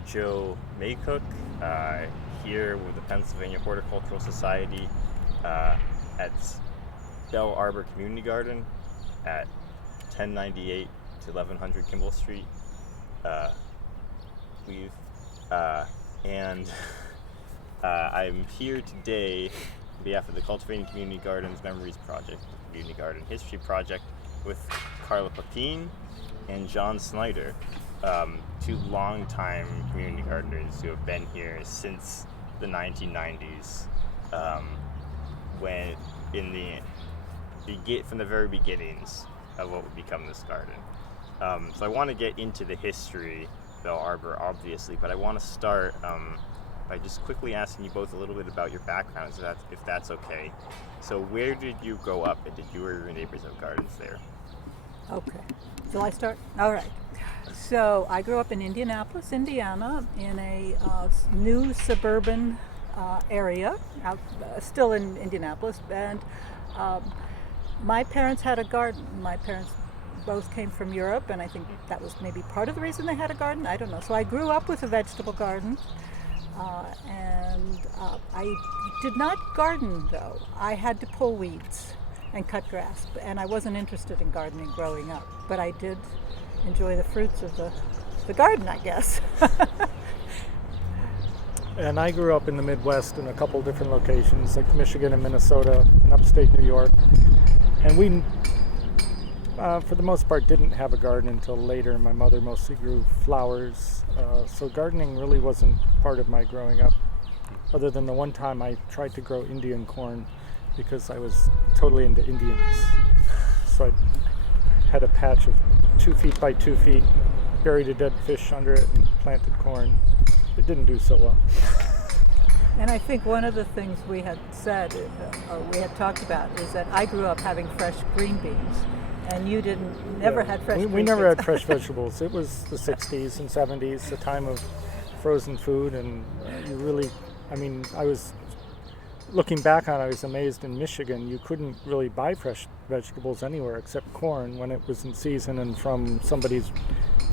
I'm Joe Makuc, here with the Pennsylvania Horticultural Society at Bell Arbor Community Garden at 1098 to 1100 Kimball Street, Cleve. And I'm here today on behalf of the Cultivating Community Gardens Memories Project, Community Garden History Project, with Carla, Puppin and John Snyder, two longtime community gardeners who have been here since the 1990s, when from the very beginnings of what would become this garden. So I want to get into the history of Bell Arbor, obviously, but I want to start by just quickly asking you both a little bit about your backgrounds, if that's okay. So where did you grow up, and did you or your neighbors have gardens there? Okay. Shall I start? All right. So I grew up in Indianapolis, Indiana, in a new suburban area, still in Indianapolis, and my parents had a garden. My parents both came from Europe, and I think that was maybe part of the reason they had a garden. I don't know. So I grew up with a vegetable garden, and I did not garden, though. I had to pull weeds and cut grass, and I wasn't interested in gardening growing up, but I did enjoy the fruits of the garden, I guess. And I grew up in the Midwest in a couple different locations, like Michigan and Minnesota and upstate New York. And we, for the most part, didn't have a garden until later. My mother mostly grew flowers, so gardening really wasn't part of my growing up, other than the one time I tried to grow Indian corn because I was totally into Indians. So I had a patch of 2 feet by 2 feet, buried a dead fish under it, and planted corn. It didn't do so well. And I think one of the things we had said, or we had talked about, is that I grew up having fresh green beans, and you never had fresh green beans. We never had fresh vegetables. It was the 60s and 70s, the time of frozen food, and looking back on it, I was amazed in Michigan. You couldn't really buy fresh vegetables anywhere except corn when it was in season and from somebody's,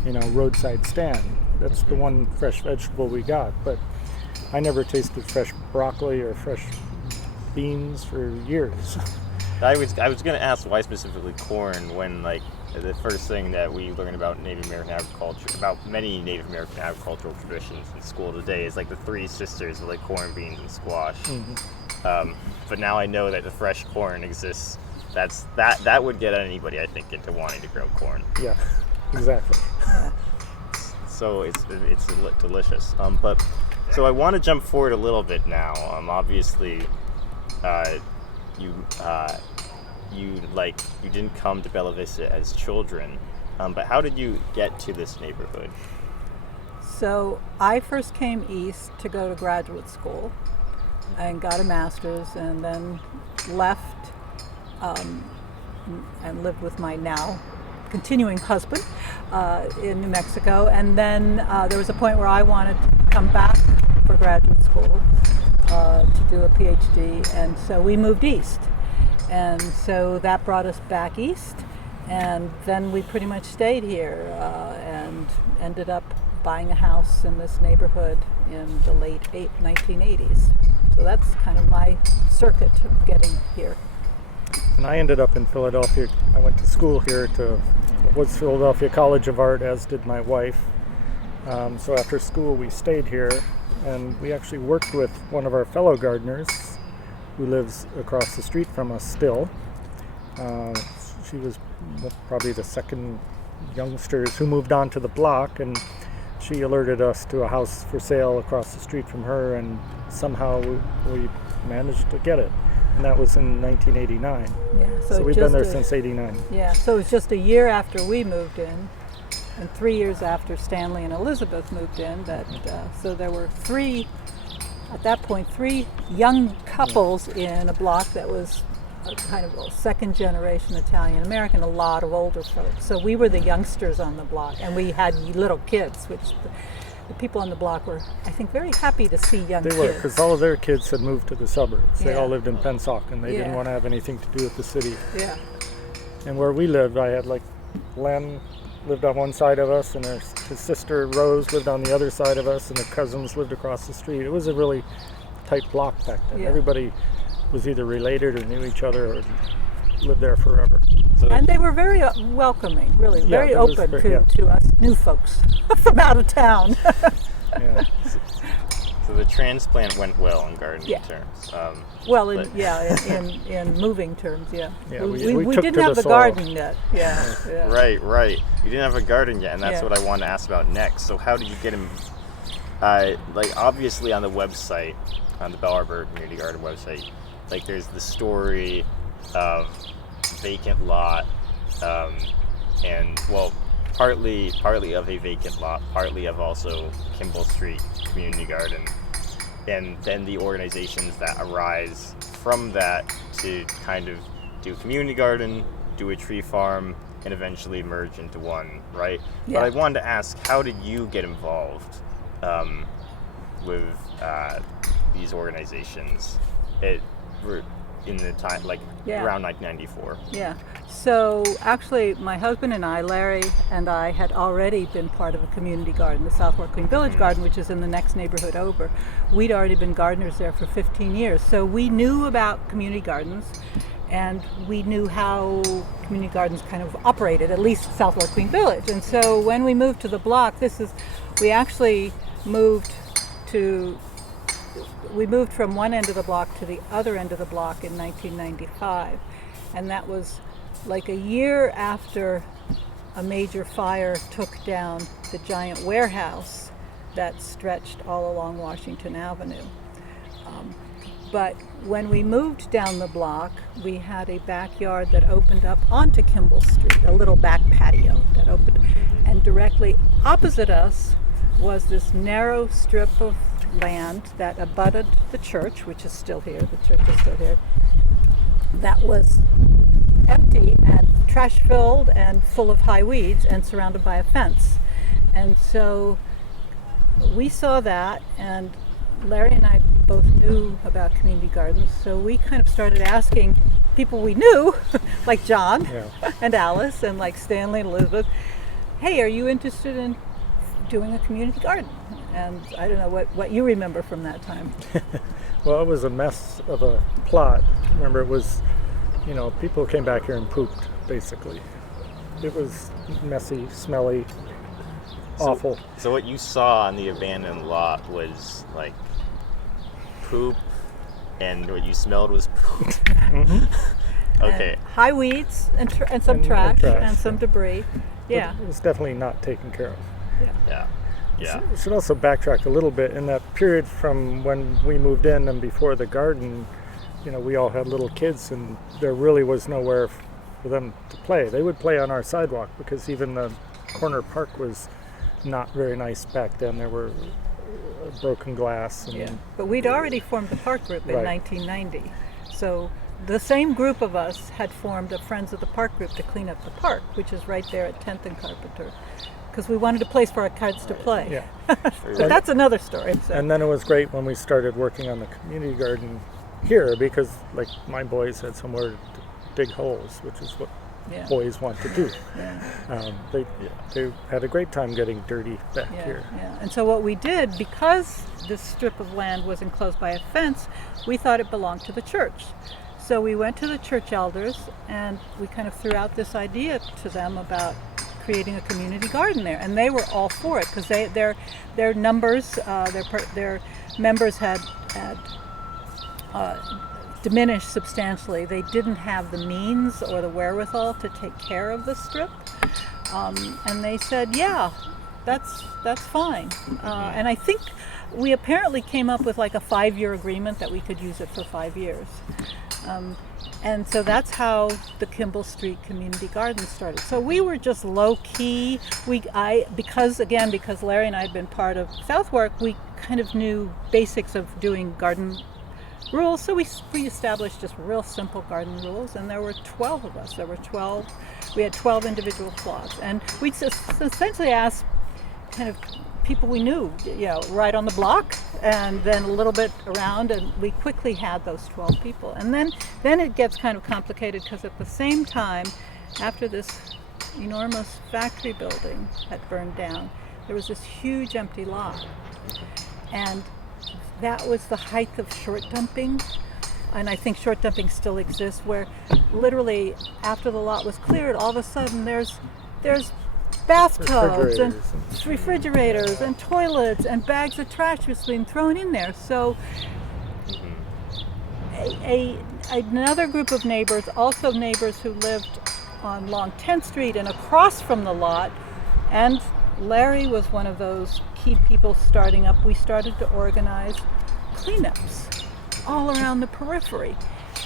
roadside stand. That's the one fresh vegetable we got. But I never tasted fresh broccoli or fresh beans for years. I was going to ask why specifically corn, when the first thing that we learn about Native American agriculture, about many Native American agricultural traditions in school today, is like the three sisters of corn, beans, and squash. Mm-hmm. But now I know that the fresh corn exists. That would get anybody, I think, into wanting to grow corn. Yeah, exactly. Yeah. So it's delicious. So I want to jump forward a little bit now. Obviously, you didn't come to Bella Vista as children, but how did you get to this neighborhood? So I first came east to go to graduate school and got a master's, and then left and lived with my now continuing husband in New Mexico. And then there was a point where I wanted to come back for graduate school to do a PhD, and so we moved east. And so that brought us back east, and then we pretty much stayed here and ended up buying a house in this neighborhood in the late 1980s. So that's kind of my circuit of getting here. And I ended up in Philadelphia. I went to school here to Woods Philadelphia College of Art, as did my wife. So after school we stayed here, and we actually worked with one of our fellow gardeners who lives across the street from us still. She was probably the second youngsters who moved onto the block, and she alerted us to a house for sale across the street from her, and somehow we managed to get it. And that was in 1989. Yeah, so we've been there since 89. Yeah, so it was just a year after we moved in, and 3 years after Stanley and Elizabeth moved in. So there were three young couples in a block that was a kind of a second generation Italian American, a lot of older folks. So we were the youngsters on the block, and we had little kids, which the people on the block were, I think, very happy to see young kids. They were, because all of their kids had moved to the suburbs. They all lived in Pensacola, and they didn't want to have anything to do with the city. Yeah. And where we lived, I had land lived on one side of us, and his sister Rose lived on the other side of us, and the cousins lived across the street. It was a really tight block back then. Yeah. Everybody was either related or knew each other or lived there forever. So And they were very welcoming, really, Yeah, very that was open very- yeah. to us new folks from out of town. Yeah. So the transplant went well in gardening Yeah. terms. Well, But- in moving terms, yeah. Yeah, we we took didn't to have the the soil. garden yet. Yeah. yeah. Right. You didn't have a garden yet, and that's Yeah. what I wanted to ask about next. So how did you get him? Like obviously on the website, on the Arbor Community Garden website, like there's the story of vacant lot, and well, partly of a vacant lot, partly of also Kimball Street Community Garden, and then the organizations that arise from that to kind of do community garden, do a tree farm, and eventually merge into one, right? Yeah. But I wanted to ask, how did you get involved with these organizations? In the time, like Yeah. around 1994. Yeah. So actually, my husband and I, Larry and I, had already been part of a community garden, the Southwark Queen Village Garden, which is in the next neighborhood over. We'd already been gardeners there for 15 years. So we knew about community gardens, and we knew how community gardens kind of operated, at least Southwark Queen Village. And so when we moved to the block, we actually moved from one end of the block to the other end of the block in 1995, and that was like a year after a major fire took down the giant warehouse that stretched all along Washington Avenue. But when we moved down the block, we had a backyard that opened up onto Kimball Street, a little back patio that opened, and directly opposite us was this narrow strip of land that abutted the church, which is still here, the church is still here, that was empty and trash filled and full of high weeds and surrounded by a fence. And so we saw that, and Larry and I both knew about community gardens, so we kind of started asking people we knew, like John Yeah. and Alice and like Stanley and Elizabeth, hey, are you interested in doing a community garden? And I don't know what you remember from that time. Well, it was a mess of a plot. Remember, it was, people came back here and pooped, basically. It was messy, smelly, awful. So what you saw on the abandoned lot was like poop, and what you smelled was poop. Okay. And high weeds and some And trash trash, and some yeah. debris. Yeah. It was definitely not taken care of. Yeah. We should also backtrack a little bit. In that period from when we moved in and before the garden, we all had little kids, and there really was nowhere for them to play. They would play on our sidewalk because even the corner park was not very nice back then. There were broken glass. And, But we'd already formed the park group in Right. 1990. So the same group of us had formed a Friends of the Park group to clean up the park, which is right there at 10th and Carpenter, because we wanted a place for our kids to play. Yeah. But that's another story. So. And then it was great when we started working on the community garden here because, like, my boys had somewhere to dig holes, which is what Yeah. boys want to do. Yeah. They had a great time getting dirty back here. Yeah. And so what we did, because this strip of land was enclosed by a fence, we thought it belonged to the church. So we went to the church elders and we kind of threw out this idea to them about creating a community garden there, and they were all for it because their numbers, their members had diminished substantially. They didn't have the means or the wherewithal to take care of the strip, and they said, "Yeah, that's fine." And I think we apparently came up with like a 5-year agreement that we could use it for 5 years. And so that's how the Kimball Street Community Garden started. So we were just low key. Because Larry and I had been part of Southwark, we kind of knew basics of doing garden rules. So we established just real simple garden rules, and there were 12 of us. We had 12 individual plots, and we essentially asked kind of people we knew, right on the block, and then a little bit around, and we quickly had those 12 people. And then it gets kind of complicated because at the same time, after this enormous factory building had burned down, there was this huge empty lot. And that was the height of short dumping. And I think short dumping still exists, where literally after the lot was cleared, all of a sudden there's bathtubs and refrigerators and toilets and bags of trash was being thrown in there. So another group of neighbors, also neighbors who lived on Long 10th Street and across from the lot, and Larry was one of those key people starting up. We started to organize cleanups all around the periphery.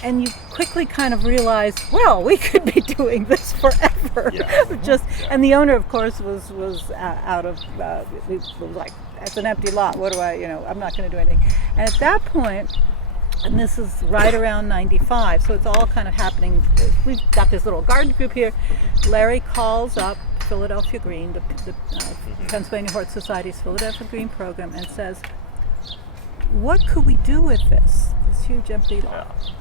And you quickly kind of realize, well, we could be doing this forever. And the owner, of course, was out of, was like, it's an empty lot. What do I'm not going to do anything. And at that point, and this is right around 95, so it's all kind of happening. We've got this little garden group here. Larry calls up Philadelphia Green, the Pennsylvania Hort Society's Philadelphia Green program, and says, what could we do with this huge empty lot?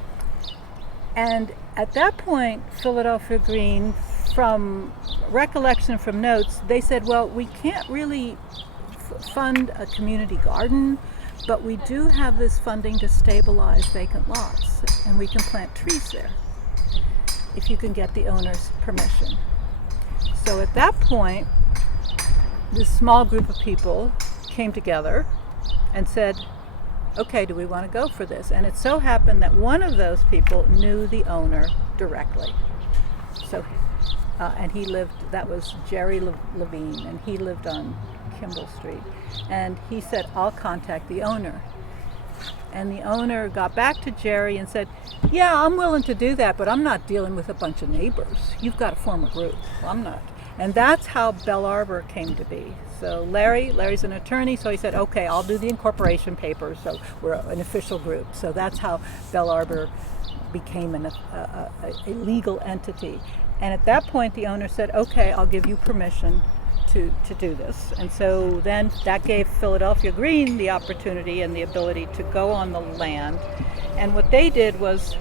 And at that point, Philadelphia Green, from recollection from notes, they said, well, we can't really fund a community garden, but we do have this funding to stabilize vacant lots, and we can plant trees there if you can get the owner's permission. So at that point, this small group of people came together and said, okay, do we want to go for this? And it so happened that one of those people knew the owner directly. So, and he lived, that was Jerry Levine, and he lived on Kimball Street. And he said, I'll contact the owner. And the owner got back to Jerry and said, yeah, I'm willing to do that, but I'm not dealing with a bunch of neighbors. You've got to form a group. Well, I'm not. And that's how Bell Arbor came to be. So Larry's an attorney, so he said, okay, I'll do the incorporation papers, so we're an official group. So that's how Bell Arbor became a legal entity. And at that point, the owner said, okay, I'll give you permission to do this. And so then that gave Philadelphia Green the opportunity and the ability to go on the land. And what they did was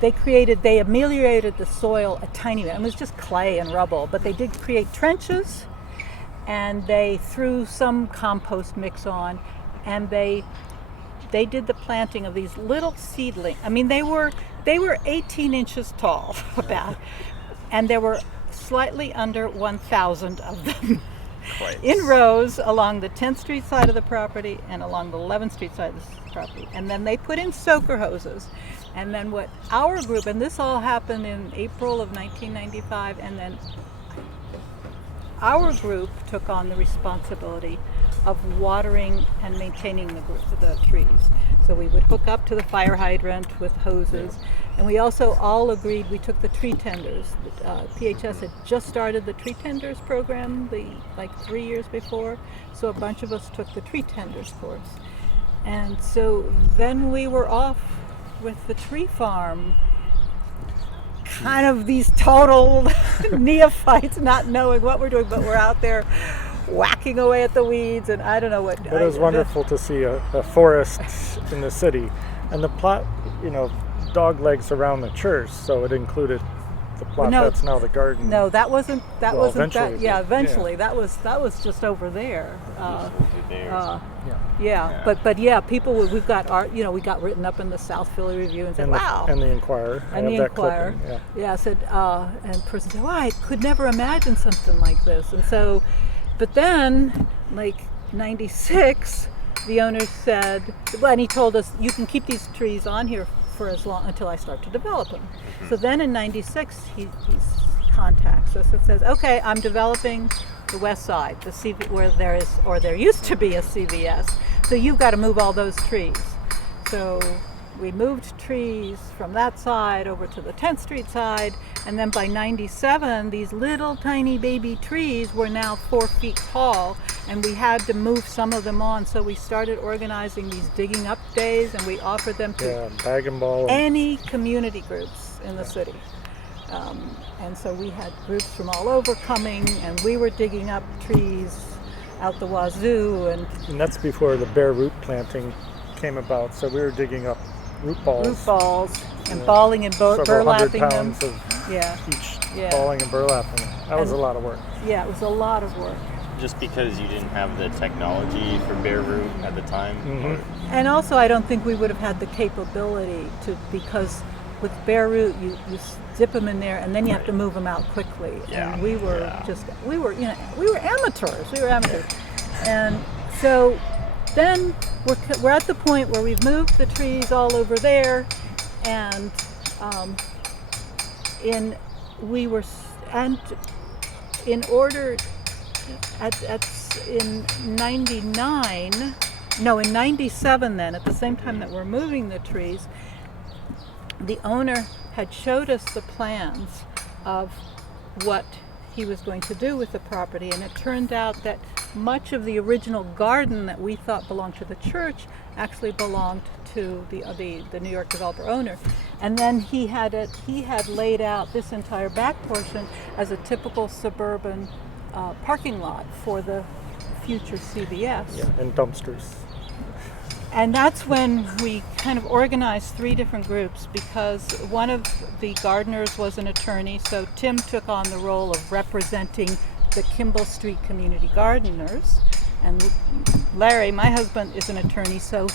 they ameliorated the soil a tiny bit. It was just clay and rubble, but they did create trenches, and they threw some compost mix on, and they did the planting of these little seedlings. I mean, they were 18 inches tall, about, and there were slightly under 1,000 of them in rows along the 10th Street side of the property and along the 11th Street side of the property. And then they put in soaker hoses. And then what our group, and this all happened in April of 1995, and then our group took on the responsibility of watering and maintaining the trees. So we would hook up to the fire hydrant with hoses, and we also all agreed, we took the tree tenders. PHS had just started the tree tenders program like 3 years before, so a bunch of us took the tree tenders course. And so then we were off with the tree farm, kind of these total neophytes, not knowing what we're doing, but we're out there whacking away at the weeds, and I don't know what. But it was wonderful to see a forest in the city, and the plot, dog legs around the church, so it included the plot that's now the garden. No, that wasn't. Eventually. Eventually, Yeah. That was just over there. Yeah. But yeah, people. We've got art. We got written up in the South Philly Review and said, "Wow." And the Inquirer. And the Inquirer. Yeah, said, and the person said, "Oh, I could never imagine something like this." And so, but then, like 96, the owner said, and he told us, "You can keep these trees on here for as long until I start to develop them." So then in 96, he contacts us and says, "Okay, I'm developing the west side, the CV, where there used to be a CVS. So you've got to move all those trees." So we moved trees from that side over to the 10th Street side, and then by 97, these little tiny baby trees were now 4 feet tall, and we had to move some of them on. So we started organizing these digging up days, and we offered them to bag and ball, any community groups in the city. And so we had groups from all over coming, and we were digging up trees out the wazoo. And that's before the bare root planting came about. So we were digging up root balls and balling and burlapping them. Several hundred pounds of Yeah. each Yeah. balling and burlapping. That was a lot of work. Yeah, it was a lot of work. Just because you didn't have the technology for bare root at the time? Mhm. And also, I don't think we would have had the capability to, because with bare root, you dip them in there, and then you have to move them out quickly. Yeah. And we were Yeah. we were amateurs. And so then we're at the point where we've moved the trees all over there, and in in 97 then, at the same time that we're moving the trees, the owner had showed us the plans of what he was going to do with the property, and it turned out that much of the original garden that we thought belonged to the church actually belonged to the New York developer owner. And then he had laid out this entire back portion as a typical suburban parking lot for the future CVS. Yeah, and dumpsters. And that's when we kind of organized 3 different groups, because one of the gardeners was an attorney, so Tim took on the role of representing the Kimball Street Community Gardeners. And Larry, my husband, is an attorney, so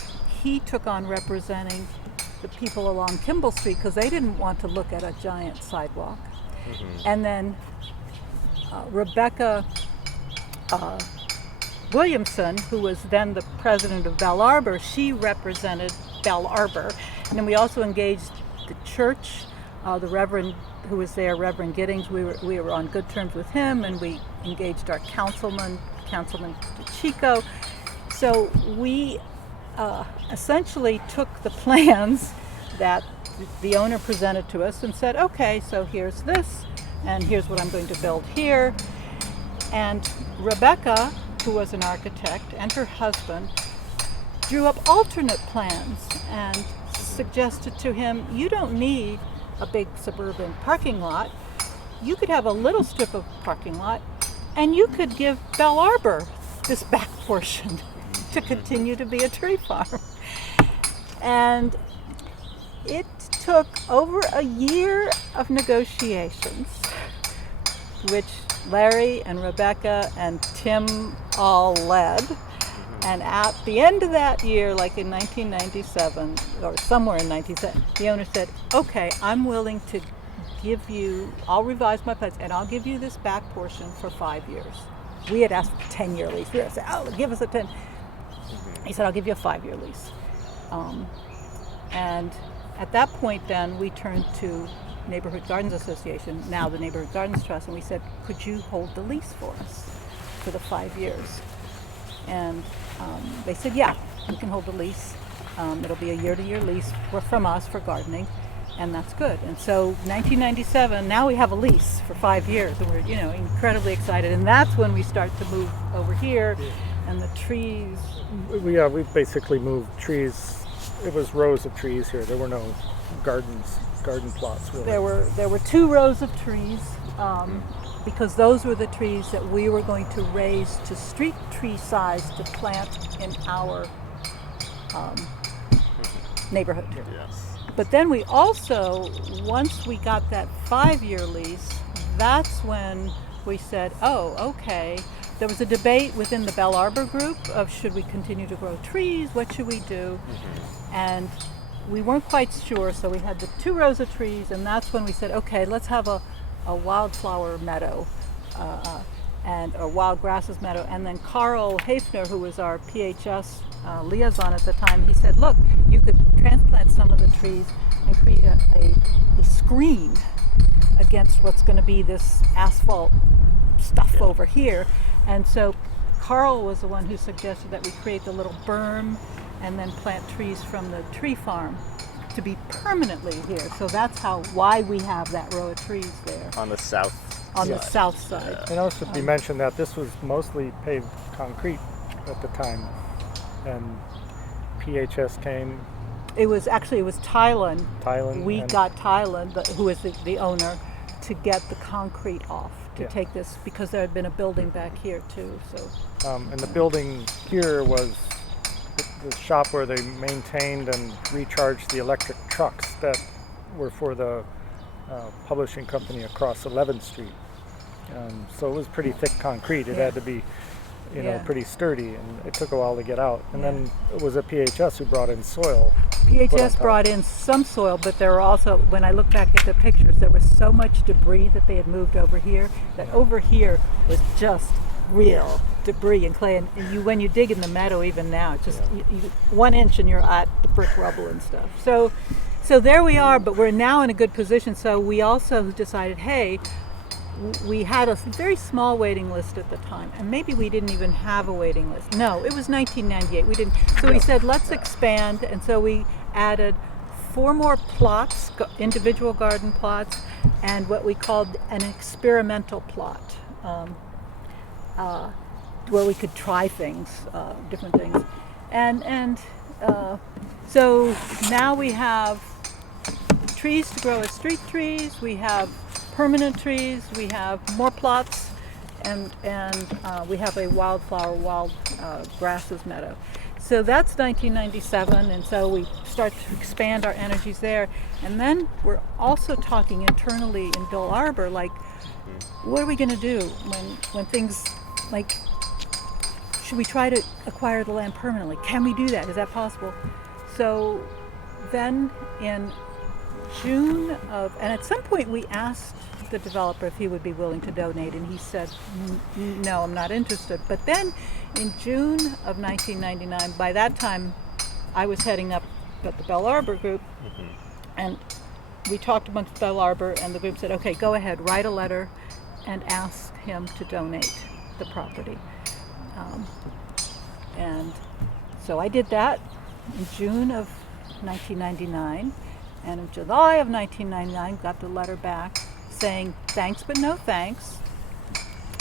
he took on representing the people along Kimball Street, because they didn't want to look at a giant sidewalk. Mm-hmm. And then Rebecca Williamson, who was then the president of Bell Arbor, she represented Bell Arbor. And then we also engaged the church, the Reverend who was there, Reverend Giddings. We were on good terms with him, and we engaged our Councilman Chico. So we essentially took the plans that the owner presented to us and said, okay, so here's this, and here's what I'm going to build here. And Rebecca, who was an architect, and her husband drew up alternate plans and suggested to him, you don't need a big suburban parking lot. You could have a little strip of parking lot, and you could give Bell Arbor this back portion to continue to be a tree farm. And it took over a year of negotiations, which Larry and Rebecca and Tim all led. And at the end of that year, like in 1997, or somewhere in 97, the owner said, okay, I'm willing to I'll revise my plans, and I'll give you this back portion for 5 years. We had asked for a 10-year lease. We had said, oh, give us a 10. He said, I'll give you a 5-year lease. And at that point then, we turned to Neighborhood Gardens Association, now the Neighborhood Gardens Trust, and we said, could you hold the lease for us for the 5 years? And they said, yeah, we can hold the lease. It'll be a year-to-year lease from us for gardening, and that's good. And so 1997, now we have a lease for 5 years, and we're incredibly excited. And that's when we start to move over here, and the trees. We basically moved trees. It was rows of trees here. There were no garden plots really. There were 2 rows of trees, because those were the trees that we were going to raise to street tree size to plant in our neighborhood. Yes. But then we also, once we got that 5-year lease, that's when we said, oh, okay. There was a debate within the Bell Arbor group of should we continue to grow trees, what should we do? Mm-hmm. And we weren't quite sure, so we had the 2 rows of trees, and that's when we said, okay, let's have a wildflower meadow, and a wild grasses meadow. And then Carl Hafner, who was our PHS liaison at the time, he said, look, you could transplant some of the trees and create a screen against what's going to be this asphalt stuff over here. And so Carl was the one who suggested that we create the little berm and then plant trees from the tree farm to be permanently here. So that's why we have that row of trees there. On the south the south side. And also to be mentioned that this was mostly paved concrete at the time. And PHS came. It was Thailand. We got Thailand, who was the owner, to get the concrete off, to take this, because there had been a building back here too. So. And the building here was the shop where they maintained and recharged the electric trucks that were for the publishing company across 11th Street. So it was pretty thick concrete. It had to be, pretty sturdy, and it took a while to get out. And then it was a PHS who brought in soil. PHS brought in some soil, but there were also, when I look back at the pictures, there was so much debris that they had moved over here, that over here was just real debris and clay. And when you dig in the meadow, even now, it's just 1 inch and you're at the brick rubble and stuff. So there we are, but we're now in a good position. So we also decided, hey, we had a very small waiting list at the time, and maybe we didn't even have a waiting list. No, it was 1998. We didn't. So we said, let's expand, and so we added 4 more plots, individual garden plots, and what we called an experimental plot, where we could try things, different things, and so now we have trees to grow as street trees. We have permanent trees, we have more plots, and we have a wild grasses meadow. So that's 1997, and so we start to expand our energies there. And then we're also talking internally in Dull Arbor, like, what are we going to do when things, like, should we try to acquire the land permanently? Can we do that? Is that possible? So then in June and at some point we asked the developer if he would be willing to donate, and he said, no, I'm not interested. But then in June of 1999, by that time I was heading up at the Bell Arbor group, and we talked amongst Bell Arbor, and the group said, okay, go ahead, write a letter and ask him to donate the property. And so I did that in June of 1999. And in July of 1999, got the letter back saying, thanks but no thanks.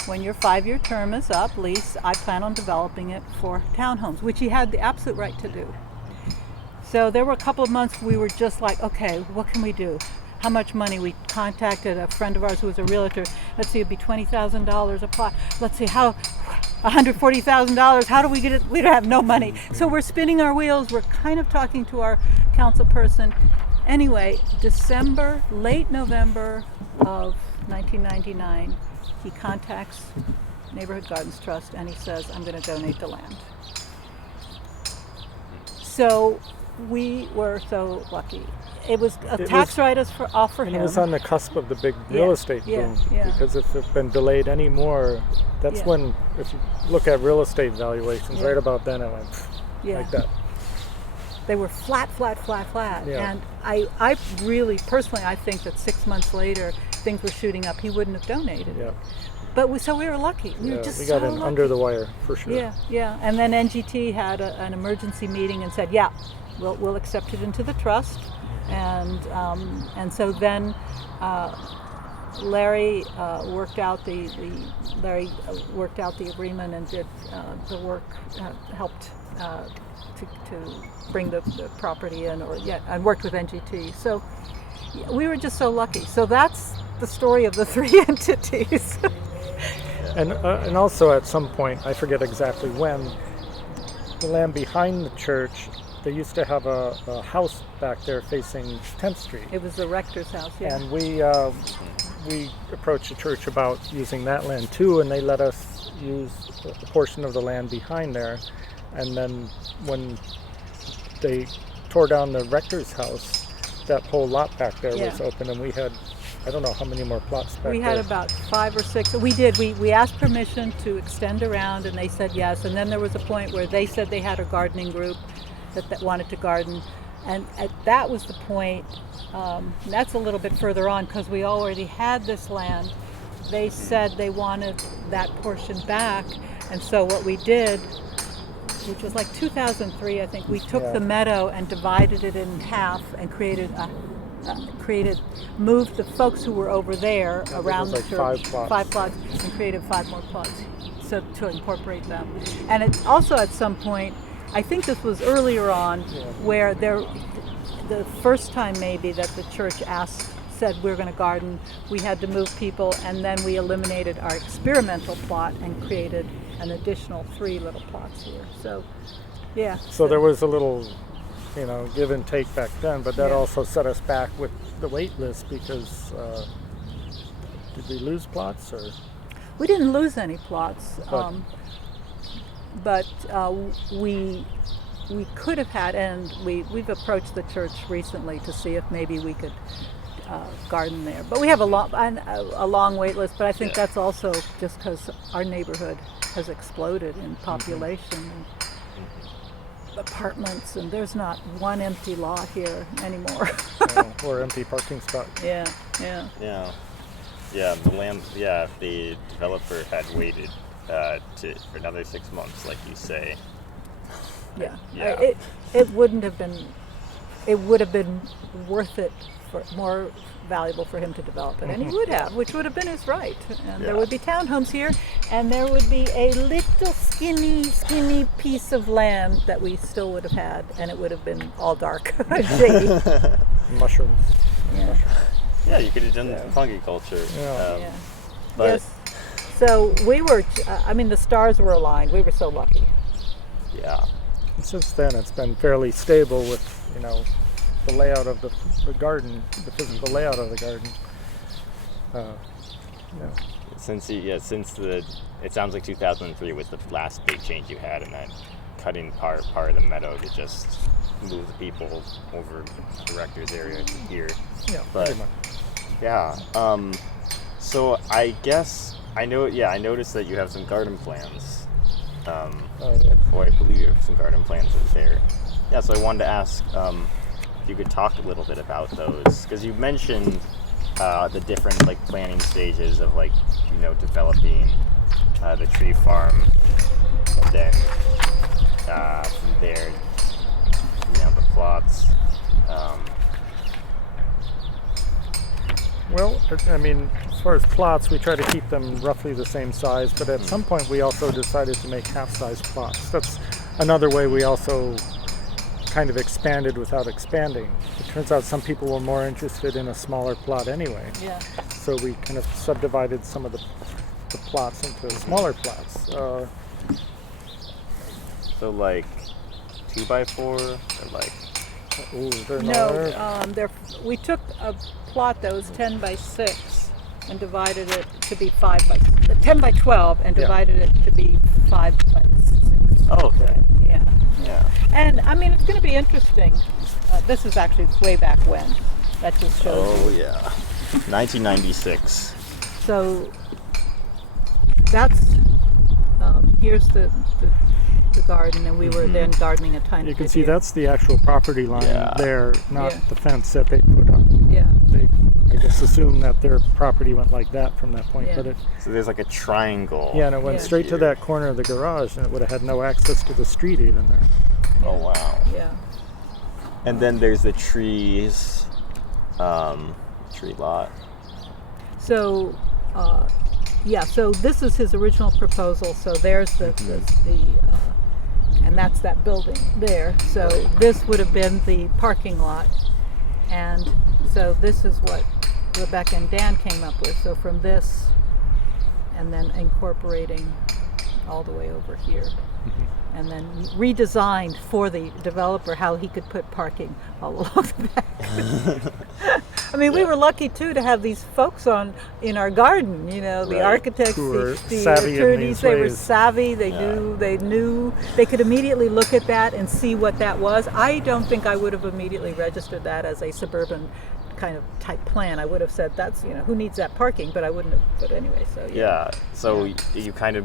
When your 5-year term is up, lease, I plan on developing it for townhomes, which he had the absolute right to do. So there were a couple of months we were just like, okay, what can we do? How much money? We contacted a friend of ours who was a realtor. Let's see, it'd be $20,000 a plot. Let's see, how $140,000, how do we get it? We don't have no money. So we're spinning our wheels. We're kind of talking to our council person. Anyway, late November of 1999, he contacts Neighborhood Gardens Trust and he says, I'm going to donate the land. So we were so lucky. It was a tax write-off for him. It was on the cusp of the big real estate boom. Because if it had been delayed any more, that's when, if you look at real estate valuations, right about then it went like that. They were flat. Yeah. And I really, personally, I think that 6 months later, things were shooting up. He wouldn't have donated. Yeah. But we were lucky. We were just we got in under the wire, for sure. Yeah. And then NGT had an emergency meeting and said, we'll accept it into the trust. And so then Larry worked out the agreement and did the work, helped to bring the property in, and worked with NGT. So we were just so lucky. So that's the story of the 3 entities. And also at some point, I forget exactly when, the land behind the church, they used to have a house back there facing 10th Street. It was the rector's house, And we approached the church about using that land too, and they let us use a portion of the land behind there. And then when they tore down the rector's house, that whole lot back there was open, and we had, I don't know how many more plots back there. We had about 5 or 6. We did. We asked permission to extend around, and they said yes. And then there was a point where they said they had a gardening group that wanted to garden. And that was the point. That's a little bit further on because we already had this land. They said they wanted that portion back. And so what we did, which was like 2003, I think, we took the meadow and divided it in half and moved the folks who were over there around the church, 5 plots, and created 5 more plots so to incorporate them. And it's also at some point, I think this was earlier on, where the first time maybe that the church said we're going to garden, we had to move people, and then we eliminated our experimental plot and created an additional 3 little plots here. So, So there was a little give and take back then, but that Yeah. also set us back with the wait list because did we lose plots or? We didn't lose any plots, But- but we could have had, and we've approached the church recently to see if maybe we could garden there. But we have a long wait list. But I think Yeah. that's also just because our neighborhood has exploded in population and apartments, and there's not one empty lot here anymore. Or empty parking spot. Yeah. Yeah, if the developer had waited for another 6 months, like you say. Yeah. Yeah. It wouldn't have been. It would have been worth it, more valuable for him to develop it, and he would have, which would have been his right. And there Yeah. would be townhomes here, and there would be a little skinny piece of land that we still would have had, and it would have been all dark, shady. Mushrooms. Yeah. Yeah, you could have done So- fungi culture. Yeah. Yeah. But Yes. So we were. The stars were aligned. We were so lucky. yeah, And since then, it's been fairly stable with the layout of the garden, the physical layout of the garden. it sounds like 2003 was the last big change you had, and that cutting part of the meadow to just move the people over the rector's area to here. Yeah, But- pretty much. Yeah. So I guess I noticed that you have some garden plans. Oh, yeah. Or I believe you have some garden plans over there. Yeah. So I wanted to ask if you could talk a little bit about those, because you mentioned the different planning stages of developing the tree farm, and then from there, the plots. Well, as far as plots, we try to keep them roughly the same size, but at some point we also decided to make half-size plots. That's another way we also kind of expanded without expanding. It turns out some people were more interested in a smaller plot anyway, Yeah. so we kind of subdivided some of the plots into smaller plots. So 2x4, or They're No, we took a plot that was 10 by 6 and divided it to be 10 by 12 and Yeah. divided it to be 5 by 6. oh, okay. Yeah. Yeah. And it's going to be interesting. This is actually way back when. That just shows Oh you. yeah. 1996. So that's here's the garden, and we were then gardening a tiny You can bit see here. that's the actual property line Yeah. there, not Yeah. the fence that they put up. Yeah. They, I guess, assumed that their property went like that from that point, Yeah. but it, So there's a triangle. and it went Yeah. straight to here. that corner of the garage, and it would have had no access to the street even there. Oh wow. Yeah. And then there's the trees, tree lot. So, so this is his original proposal. So there's the and that's that building there. So this would have been the parking lot, and so this is what Rebecca and Dan came up with. So from this, and then incorporating all the way over here. And then redesigned for the developer how he could put parking all along the back. We were lucky too to have these folks in our garden. The Right. architects, Who were the savvy in attorneys. these They were ways. savvy. They knew. They could immediately look at that and see what that was. I don't think I would have immediately registered that as a suburban kind of type plan. I would have said that's who needs that parking, but I wouldn't have. But anyway, so Yeah. So you kind of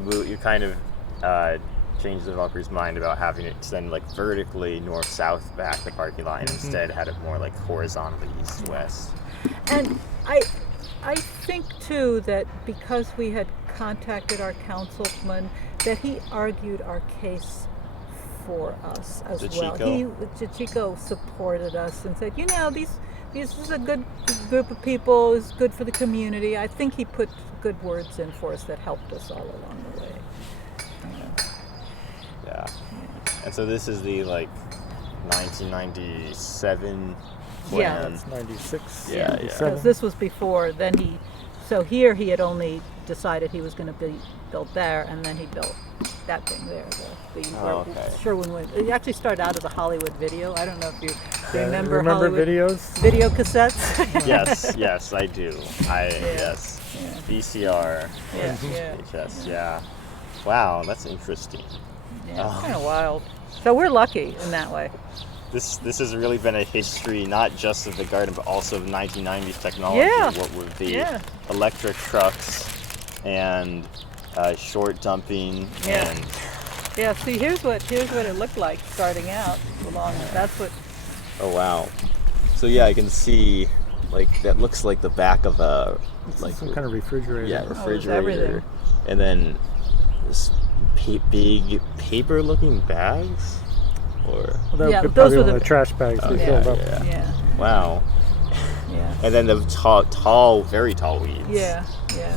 changed the developer's mind about having it extend vertically north-south back the parking line. Instead, had it more horizontally east-west. And I think too that because we had contacted our councilman, that he argued our case for us as well. Chico supported us and said, this is a good group of people. It's good for the community. I think he put good words in for us that helped us all along the way. Yeah. And so this is the 1997 Yeah. plan. That's 96. Yeah, 97. Because this was before. Then he had only decided he was going to build there, and then he built that thing there. Oh, okay. Sherwin. It actually started out as a Hollywood video. I don't know if you remember remember Hollywood videos? video cassettes. Yes, I do. Yes. Yeah. VCR. Yeah. VHS. Yeah. Wow, that's interesting. Yeah, it's kind of wild. So we're lucky in that way. This has really been a history, not just of the garden, but also of 1990s technology. Yeah. What with the electric trucks and short dumping and Yeah. See, here's what it looked like starting out. That's what. oh wow. So yeah, I can see like that looks like the back of a like Some kind of refrigerator. yeah, refrigerator, everything. and then this big paper-looking bags, or Well, that Yeah, would those probably were one of the- the trash bags we filled up. Yeah. wow. Yeah. And then the tall, very tall weeds. Yeah.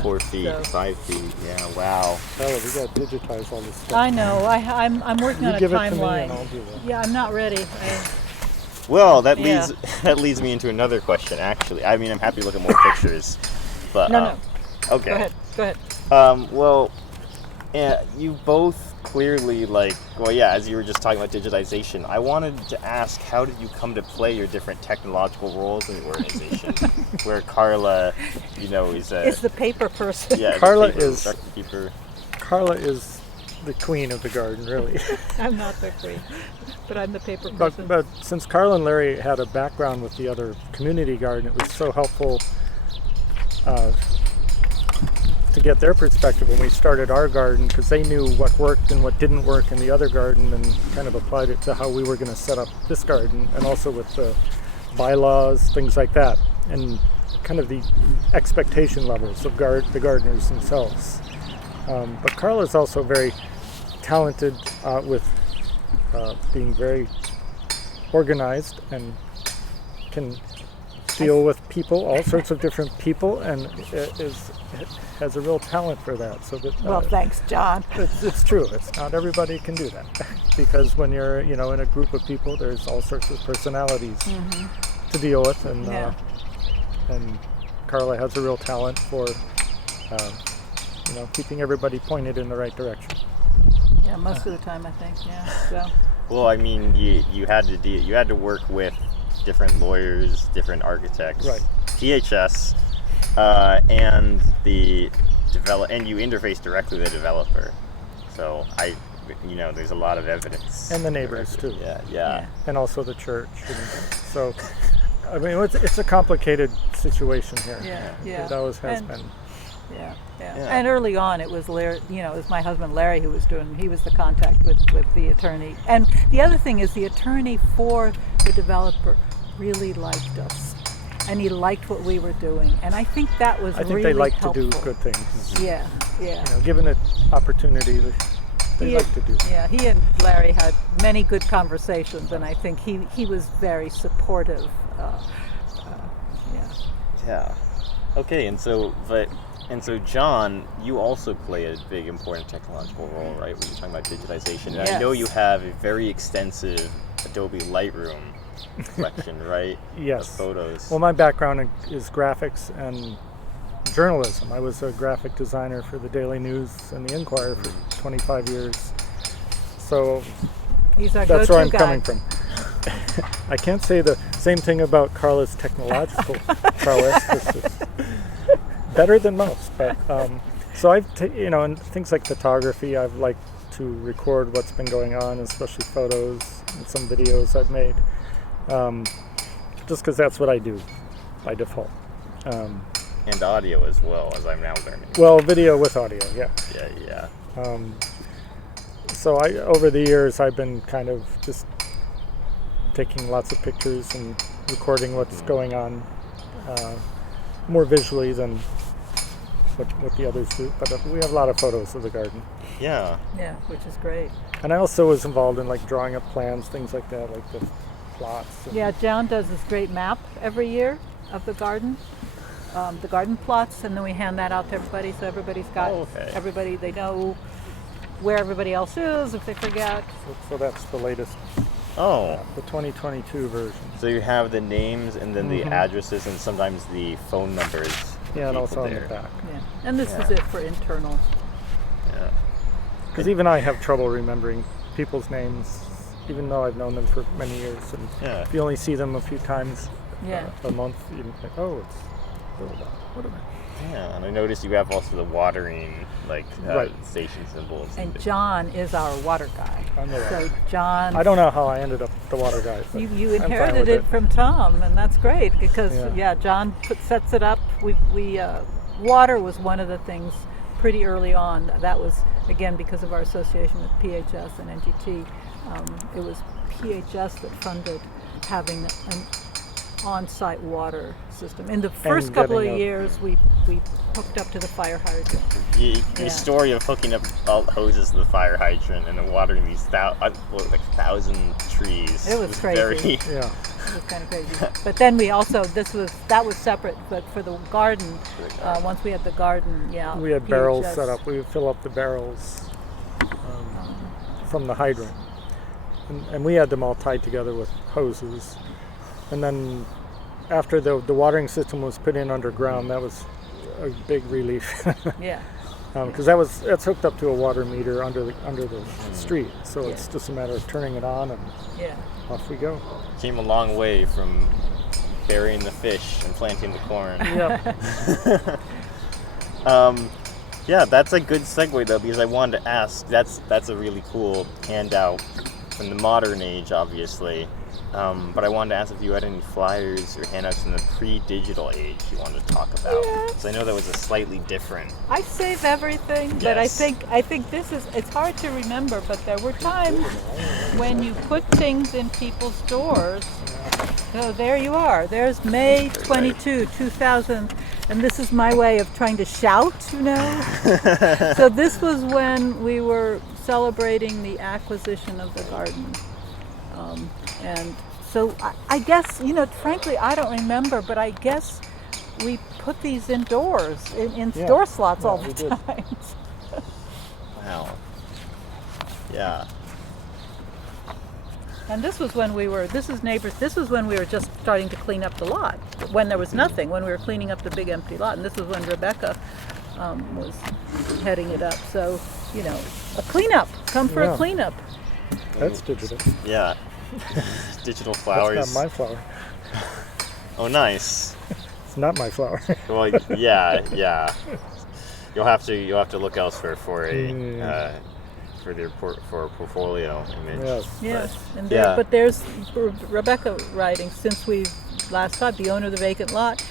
4 feet, So- 5 feet. Yeah, wow. Carla, we got to digitize all this stuff. I know. I'm working You on a give it to me timeline. and I'll do that. Yeah, I'm not ready. Well, that Yeah. leads me into another question. Actually, I mean, I'm happy to look at more pictures, but No. okay. Go ahead. Well, yeah, you both clearly as you were just talking about digitization, I wanted to ask, how did you come to play your different technological roles in the organization? Where Carla, is a It's the paper person. yeah, Carla paper, is- record keeper. Carla is the queen of the garden, really. I'm not the queen, but I'm the paper but person. but since Carla and Larry had a background with the other community garden, it was so helpful to get their perspective when we started our garden, because they knew what worked and what didn't work in the other garden and kind of applied it to how we were going to set up this garden, and also with the bylaws, things like that, and kind of the expectation levels of the gardeners themselves. But Carla's also very talented with being very organized and can deal with people, all sorts of different people, and has a real talent for that. So that Well, thanks, John. it's true. It's not everybody can do that, because when you're in a group of people, there's all sorts of personalities to deal with, and and Carla has a real talent for keeping everybody pointed in the right direction. Yeah, most of the time, I think. Yeah. So. Well, I mean, you had to work with different lawyers, different architects, Right. PHS, and and you interface directly with the developer. So there's a lot of evidence. And the neighbors too. Yeah. And also the church. And so, I mean, it's a complicated situation here. Yeah. It always has And- been. Yeah. Yeah. And early on, it was Larry. It was my husband Larry who was he was the contact with the attorney. And the other thing is, the attorney for the developer really liked us, and he liked what we were doing. And I think that was I think really they like helpful. to do good things. Yeah. Given an opportunity, they like to do. Yeah, he and Larry had many good conversations, and I think he was very supportive. Yeah. Okay, and so John, you also play a big, important technological role, right? When you're talking about digitization, and Yes. I know you have a very extensive Adobe Lightroom collection, right? Yes. Of photos. Well, my background is graphics and journalism. I was a graphic designer for the Daily News and the Inquirer for 25 years. So He's our that's go-to where I'm guy. coming from. I can't say the same thing about Carla's technological prowess. It's better than most, but so in things like photography, I've liked to record what's been going on, especially photos and some videos I've made, just because that's what I do by default. And audio as well, as I'm now learning. Well, video with audio, yeah. Yeah. So over the years, I've been kind of just taking lots of pictures and recording what's going on more visually than what the others do. But we have a lot of photos of the garden. Yeah. Yeah, which is great. And I also was involved in drawing up plans, things like that, like the plots. And Yeah, John does this great map every year of the garden plots, and then we hand that out to everybody, so everybody's got they know where everybody else is if they forget. So that's the latest, Oh. the 2022 version. So you have the names and then the addresses and sometimes the phone numbers. of Yeah, and people also on there. the back. Yeah, and this is Yeah. it for internal. Yeah. Because even I have trouble remembering people's names, even though I've known them for many years. And Yeah. if you only see them a few times Yeah. a month, you think, oh, it's what am I? Yeah, and I noticed you have also the watering Right. station symbols. And John is our water guy. I'm the So water. John, I don't know how I ended up the water guy. But you I'm fine inherited with it from Tom, and that's great because Yeah. John sets it up. We water was one of the things pretty early on. That was again because of our association with PHS and NGT. It was PHS that funded having an on-site water system. In the first couple of getting a- years, we hooked up to the fire hydrant. Your Yeah. story of hooking up all hoses to the fire hydrant and then watering these 1,000 trees. It was crazy. Very, Yeah. It was kind of crazy. But then we also that was separate. But for the garden, once we had the garden, We had barrels PHS. set up. We would fill up the barrels from the hydrant. And we had them all tied together with hoses. And then after the watering system was put in underground, that was a big relief. Yeah. Because that's hooked up to a water meter under the street. So it's just a matter of turning it on and Yeah. off we go. came a long way from burying the fish and planting the corn. Yeah. Yeah, that's a good segue though, because I wanted to ask. That's a really cool handout from the modern age, obviously. But I wanted to ask if you had any flyers or handouts from the pre-digital age you wanted to talk about. Yes. Because I know that was a slightly different. I save everything, but I Yes. think it's hard to remember, but there were times when you put things in people's doors. So there you are. There's May 22, 2000, and this is my way of trying to shout, So this was when we were celebrating the acquisition of the garden. And so I guess, frankly, I don't remember, but I guess we put these indoors in Yeah. door slots all Yeah, we the did. time. Wow. Yeah. And this was when we were just starting to clean up the lot, when there was nothing, when we were cleaning up the big empty lot. And this was when Rebecca was heading it up. So, a cleanup, come for a Yeah. cleanup. That's digital. Yeah. Digital flowers. That's not my flower. Oh, nice. It's not my flower. Well, yeah. You'll have to look elsewhere for a for a portfolio image. Yes. And Yeah. but there's Rebecca writing, since we last talked, the owner of the vacant lot,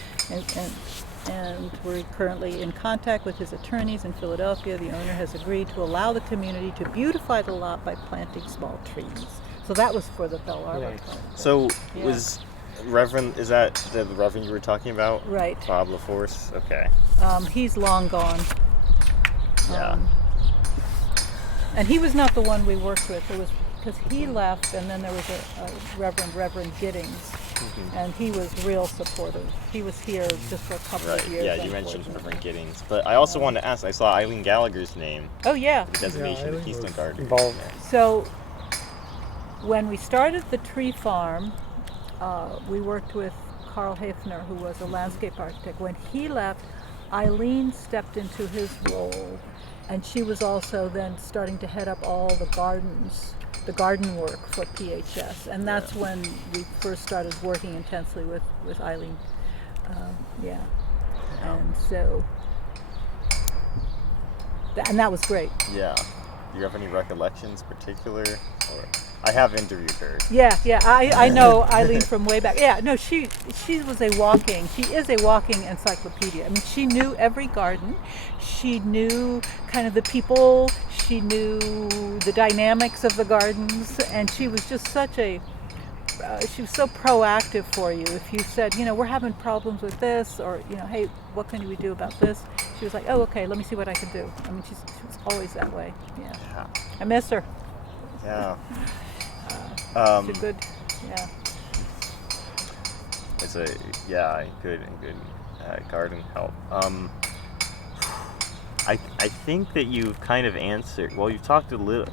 and we're currently in contact with his attorneys in Philadelphia. The owner has agreed to allow the community to beautify the lot by planting small trees. So that was for the Pell Arbor. Right. project. So Yeah. was Reverend? Is that the Reverend you were talking about? Right. Bob LaForce. Okay. He's long gone. Yeah. And he was not the one we worked with. It was because he left, and then there was a Reverend Giddings, and he was real supportive. He was here just for a couple Right. of years. Yeah, you mentioned unfortunately. Reverend Giddings, but I also wanted to ask. I saw Eileen Gallagher's name, Oh yeah. the designation of Eileen Keystone was Garden. involved. So when we started the tree farm, we worked with Carl Hafner, who was a landscape architect. When he left, Eileen stepped into his role, and she was also then starting to head up all the garden work for PHS, and that's when we first started working intensely with Eileen. And so, and that was great. Yeah. Do you have any recollections, particular? Or I have interviewed her. Yeah, I know Eileen from way back. Yeah, no, she is a walking encyclopedia. I mean, she knew every garden. She knew kind of the people. She knew the dynamics of the gardens, and she was just she was so proactive for you. If you said, we're having problems with this, or, hey, what can we do about this? She was like, oh, okay, let me see what I can do. I mean, she was always that way. Yeah. I miss her. Yeah. She's a good, It's a good garden help. I think that you've kind of answered. Well, you've talked a little.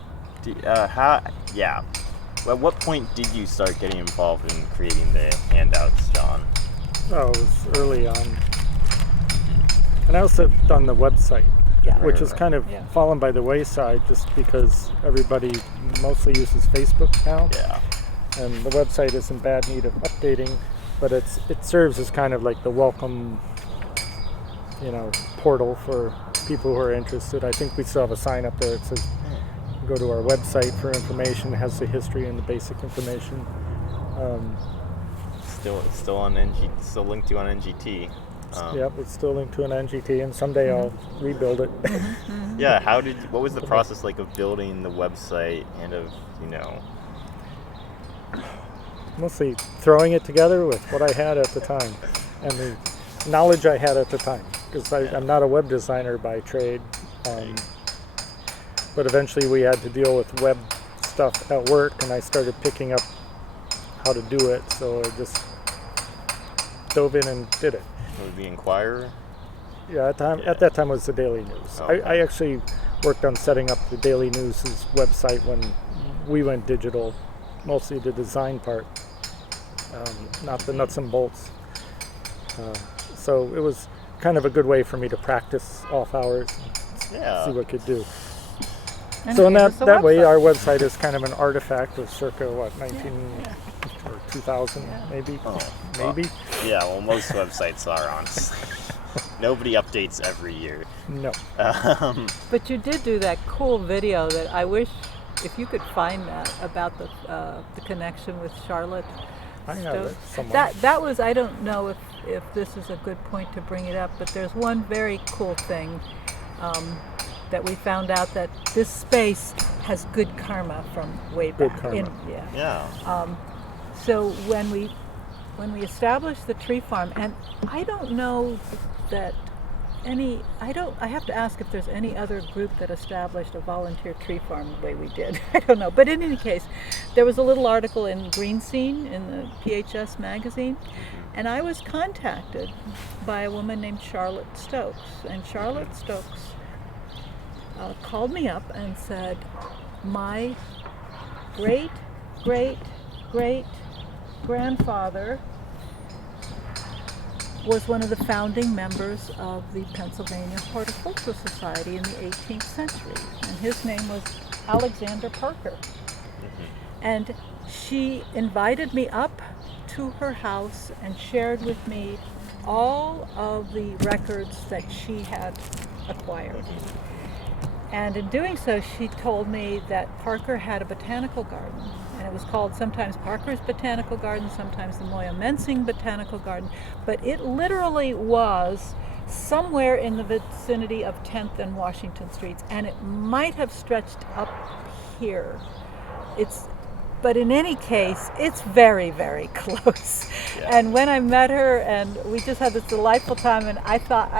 At what point did you start getting involved in creating the handouts, John? Oh, it was early on. And I also have done the website. Yeah. which is kind of Yeah. fallen by the wayside just because everybody mostly uses Facebook now. Yeah. And the website is in bad need of updating, but it serves as kind of like the welcome, portal for people who are interested. I think we still have a sign up there that says go to our website for information. It has the history and the basic information. Still on still linked to on NGT. Yep, it's still linked to an NGT, and someday I'll rebuild it. Yeah, what was the process like of building the website and of, Mostly throwing it together with what I had at the time and the knowledge I had at the time, because I'm not a web designer by trade, but eventually we had to deal with web stuff at work, and I started picking up how to do it, so I just dove in and did it. was the Inquirer? Yeah, at that time it was the Daily News. Okay. I actually worked on setting up the Daily News' website when we went digital, mostly the design part, not the nuts and bolts. So it was kind of a good way for me to practice off hours and see what I could do. And So in here's the that way, website. our website is kind of an artifact of circa, 19 or 2000, maybe? Oh, Maybe? Yeah, well, most websites are, honestly. Nobody updates every year. No. But you did do that cool video that I wish, if you could find that, about the connection with Charlotte. I have it somewhere. That was, I don't know if this is a good point to bring it up, but there's one very cool thing that we found out, that this space has good karma from way back. Good karma. Yeah. So when we established the tree farm, and I don't know that I have to ask if there's any other group that established a volunteer tree farm the way we did. I don't know. But in any case, there was a little article in Green Scene in the PHS magazine, and I was contacted by a woman named Charlotte Stokes. And Charlotte Stokes called me up and said, my great grandfather was one of the founding members of the Pennsylvania Horticultural Society in the 18th century, and his name was Alexander Parker. And she invited me up to her house and shared with me all of the records that she had acquired. And in doing so, she told me that Parker had a botanical garden, and it was called sometimes Parker's Botanical Garden, sometimes the Moya Mensing Botanical Garden, but it literally was somewhere in the vicinity of 10th and Washington Streets, and it might have stretched up here. But in any case, it's very, very close. Yeah. And when I met her, and we just had this delightful time, and I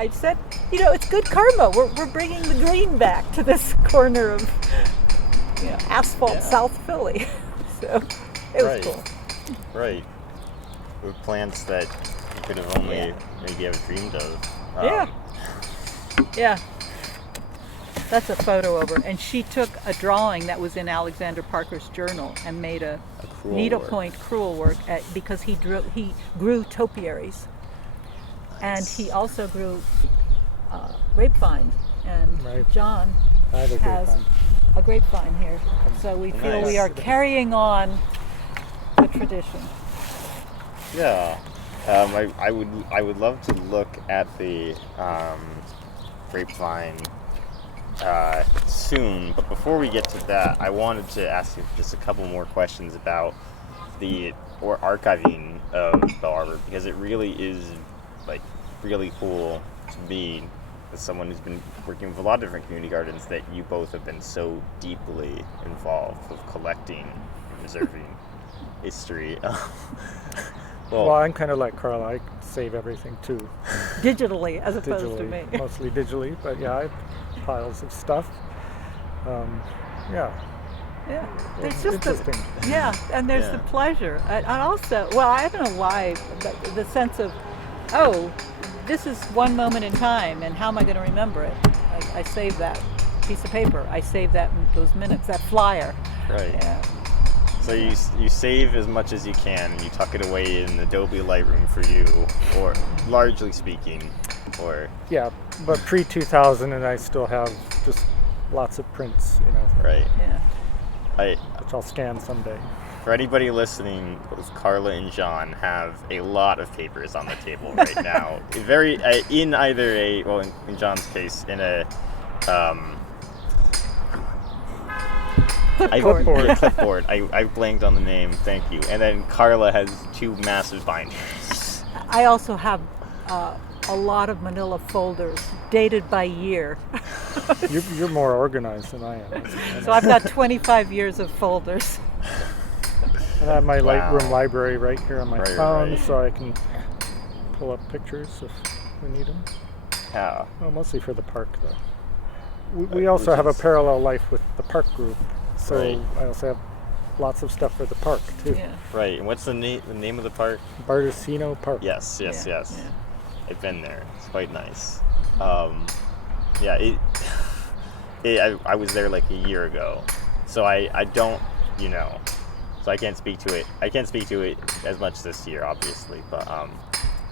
said, it's good karma. We're bringing the green back to this corner of asphalt South Philly. So it was cool. Right. With plants that you could have only maybe ever dreamed of. Yeah. That's a photo of her, and she took a drawing that was in Alexander Parker's journal and made a needlepoint crewel work because he grew topiaries, and he also grew grapevine, and John has a grapevine here, so we feel we are carrying on the tradition. Yeah, I would love to look at the grapevine soon, but before we get to that, I wanted to ask you just a couple more questions about the archiving of Bell Arbor, because it really is really cool to be as someone who's been working with a lot of different community gardens, that you both have been so deeply involved with collecting and preserving history. Well, I'm kind of like Carla. I save everything too. Digitally, as opposed to me. Mostly digitally, but I have piles of stuff. There's just interesting. And there's the pleasure. And also, I don't know why, but the sense of, this is one moment in time, and how am I going to remember it? I save that piece of paper. I save those minutes, that flyer. Right. Yeah. So you save as much as you can, and you tuck it away in Adobe Lightroom for you, or largely speaking. or Yeah, but pre-2000, and I still have just lots of prints, right? Yeah. which I'll scan someday. For anybody listening, both Carla and John have a lot of papers on the table right now. In either in John's case, in a clipboard. I blanked on the name. Thank you. And then Carla has 2 massive binders. I also have a lot of manila folders dated by year. You're more organized than I am. So I've got 25 years of folders. And I have my Wow. Lightroom library right here on my Right, phone, right. so I can pull up pictures if we need them. Yeah. Well, mostly for the park, though. We also have a parallel life with the park group, so Right. I also have lots of stuff for the park, too. Yeah. Right. And what's the name of the park? Bardacino Park. Yes. Yeah. I've been there. It's quite nice. I was there like a year ago, so I don't, so I can't speak to it. I can't speak to it as much this year, obviously, but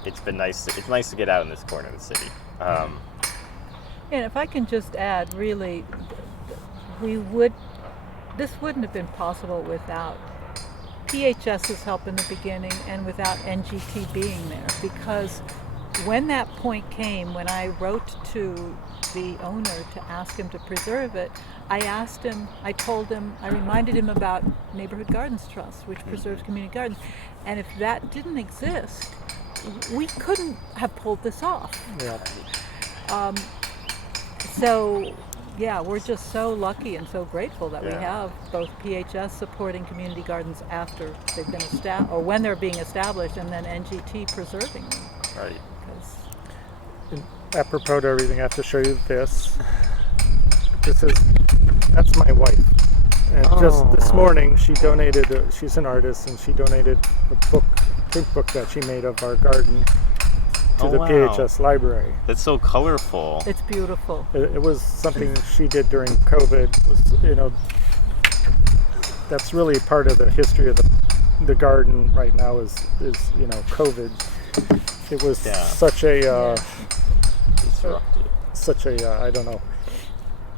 it's been nice. It's nice to get out in this corner of the city. And if I can just add, really, this wouldn't have been possible without PHS's help in the beginning and without NGT being there, because when that point came, when I wrote to the owner to ask him to preserve it, I reminded him about Neighborhood Gardens Trust, which preserves community gardens, and if that didn't exist, we couldn't have pulled this off. Yeah. So, yeah, we're just so lucky and so grateful that we Yeah. have both PHS supporting community gardens after they've been established, or when they're being established, and then NGT preserving them. Right. 'Cause And apropos to everything, I have to show you this. That's my wife. And just this morning, she donated, she's an artist, and she donated a print book that she made of our garden to the wow. PHS library. That's so colorful. It's beautiful. It was something she did during COVID. That's really part of the history of the garden right now is COVID. It was such a Disruptive.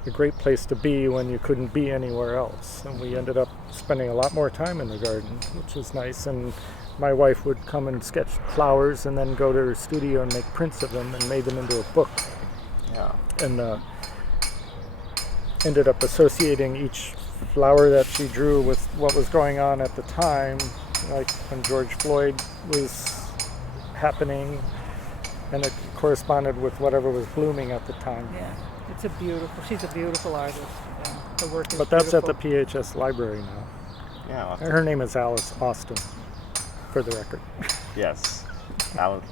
a great place to be when you couldn't be anywhere else. And we ended up spending a lot more time in the garden, which was nice. And my wife would come and sketch flowers and then go to her studio and make prints of them and made them into a book. Yeah. And ended up associating each flower that she drew with what was going on at the time, like when George Floyd was happening, and it corresponded with whatever was blooming at the time. Yeah, she's a beautiful artist. Yeah, her work is But that's beautiful. at the PHS library now. Yeah. Her name is Alice Austin, for the record. Yes.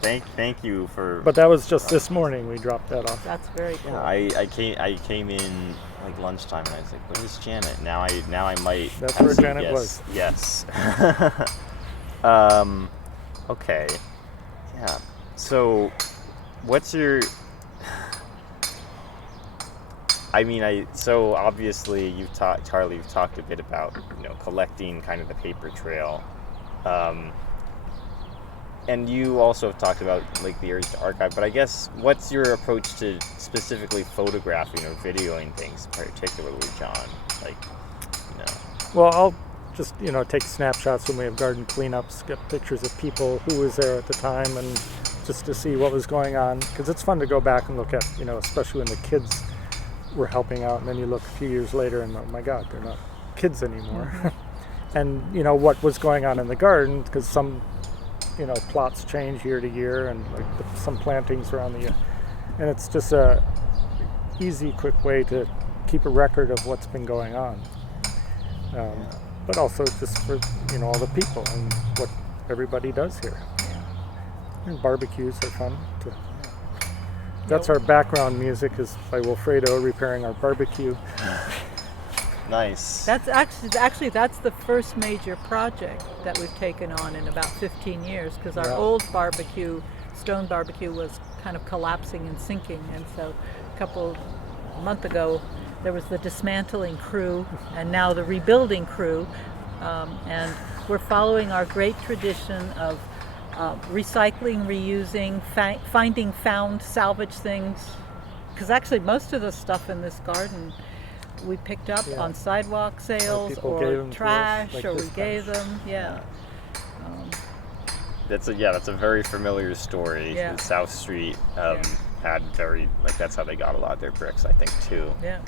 Thank you for. But that was just this morning we dropped that off. That's very cool. Yeah, I came in like lunchtime and I was like, "Where's Janet?" Now I might. That's where say Janet yes. was. Yes. Okay. Yeah. So, what's your? So obviously you've talked, Charlie. You've talked a bit about collecting kind of the paper trail. And you also have talked about like the urge to archive, but I guess what's your approach to specifically photographing or videoing things, particularly, John? Well, I'll just take snapshots when we have garden cleanups, get pictures of people who was there at the time, and just to see what was going on, because it's fun to go back and look at, especially when the kids were helping out, and then you look a few years later and oh my God, they're not kids anymore. Mm-hmm. And what was going on in the garden, because some plots change year to year, and like some plantings around the year, and it's just a easy, quick way to keep a record of what's been going on. But also just for all the people and what everybody does here. And barbecues are fun. That's our background music is by Wilfredo repairing our barbecue. Nice. That's actually that's the first major project that we've taken on in about 15 years, because our old stone barbecue was kind of collapsing and sinking, and so a month ago there was the dismantling crew and now the rebuilding crew, and we're following our great tradition of recycling, reusing, finding found salvage things. Because actually most of the stuff in this garden we picked up on sidewalk sales or trash, like or we gave them. That's a very familiar story. Yeah. The South Street had that's how they got a lot of their bricks, I think, too. Yeah.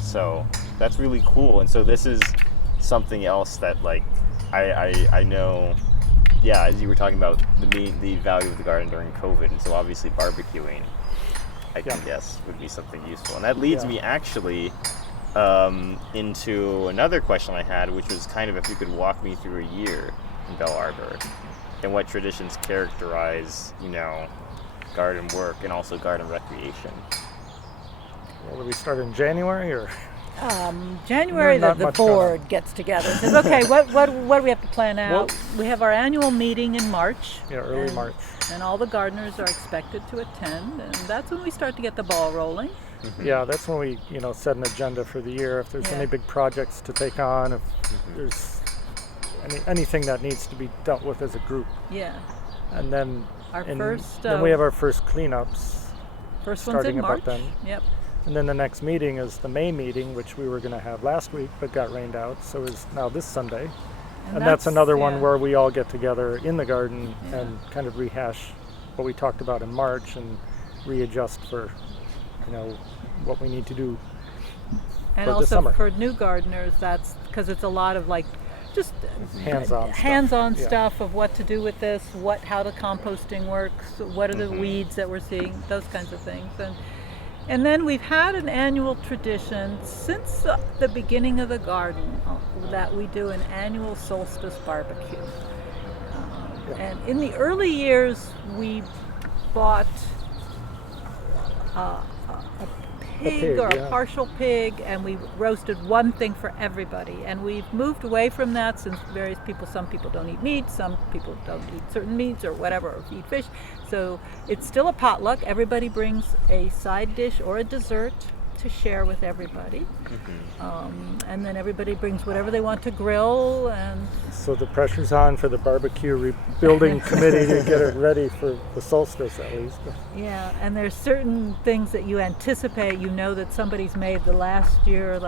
So that's really cool. And so this is something else that I know. Yeah, as you were talking about the value of the garden during COVID, and so obviously barbecuing, I can guess, would be something useful. And that leads me actually into another question I had, which was kind of if you could walk me through a year in Bell Arbor and what traditions characterize, garden work and also garden recreation. Well, do we start in January or? January, the board gets together and says, okay, what do we have to plan out? We have our annual meeting in March. Yeah, early March. And all the gardeners are expected to attend, and that's when we start to get the ball rolling. Yeah, that's when we, set an agenda for the year. If there's any big projects to take on, if there's anything that needs to be dealt with as a group. Yeah. And then then we have our first cleanups. First one's in March. About then. Yep. And then the next meeting is the May meeting, which we were going to have last week, but got rained out, so is now this Sunday. And that's another one where we all get together in the garden and kind of rehash what we talked about in March and readjust for, what we need to do and for also the summer. For new gardeners, that's because it's a lot of just hands-on stuff of what to do with this, how the composting works, what are the weeds that we're seeing, those kinds of things. And then we've had an annual tradition since the beginning of the garden that we do an annual solstice barbecue. And in the early years, we bought a pig or a partial pig, and we roasted one thing for everybody. And we've moved away from that since some people don't eat meat, some people don't eat certain meats or whatever, or eat fish. So it's still a potluck. Everybody brings a side dish or a dessert to share with everybody. And then everybody brings whatever they want to grill. And so the pressure's on for the barbecue rebuilding committee to get it ready for the solstice at least. Yeah, and there's certain things that you anticipate. That somebody's made the last year,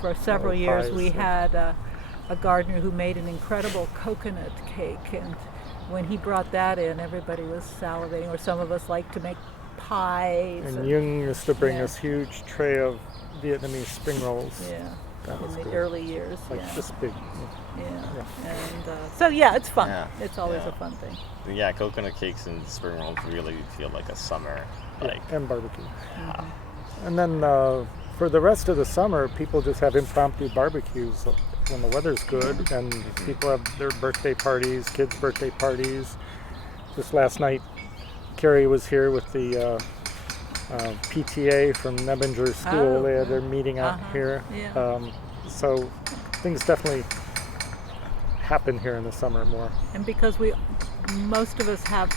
for several years, we had a gardener who made an incredible coconut cake, and when he brought that in, everybody was salivating, or some of us like to make pies. And Jung used to bring us huge tray of Vietnamese spring rolls. Yeah, in the early years. This big. Yeah. And it's fun. Yeah. It's always a fun thing. Yeah, coconut cakes and spring rolls really feel like a summer. And barbecue. And then for the rest of the summer, people just have impromptu barbecues when the weather's good, and people have their birthday parties, kids' birthday parties. Just last night, Carrie was here with the PTA from Nebinger School. They had their meeting out here. Yeah. So things definitely happen here in the summer more. And because most of us have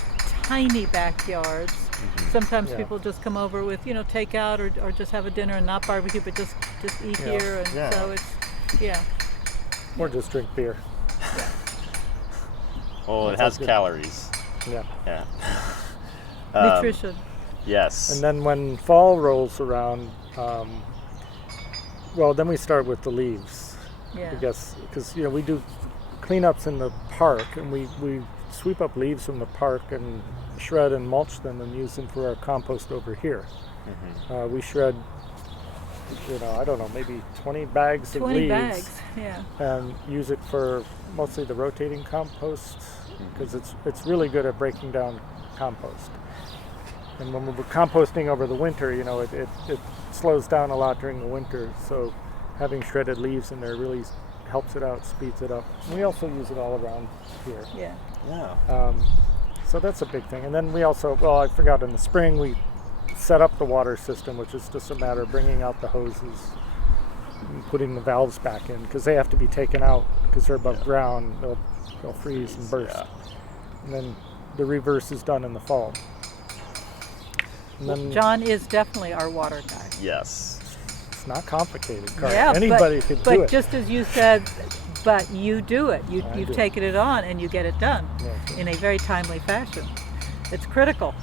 tiny backyards, sometimes people just come over with, takeout or just have a dinner and not barbecue, but just eat here. And so it's, Or just drink beer. Yeah. Well, it has calories. Yeah. Nutrition. Yes. And then when fall rolls around, then we start with the leaves. Yeah. I guess because we do cleanups in the park, and we sweep up leaves from the park and shred and mulch them and use them for our compost over here. We shred, I don't know, maybe 20 bags of 20 leaves. bags, yeah. And use it for mostly the rotating compost, because it's really good at breaking down compost. And when we're composting over the winter, it slows down a lot during the winter. So having shredded leaves in there really helps it out, speeds it up. And we also use it all around here. Yeah. So that's a big thing. And then we also, I forgot, in the spring we set up the water system, which is just a matter of bringing out the hoses and putting the valves back in, because they have to be taken out because they're above ground. They'll freeze and burst. And then the reverse is done in the fall. And then John is definitely our water guy. Yes. It's not complicated, Carla. Yeah, Anybody could do it. But just as you said, but you do it. You've do. taken it on and you get it done Yes. in a very timely fashion. It's critical.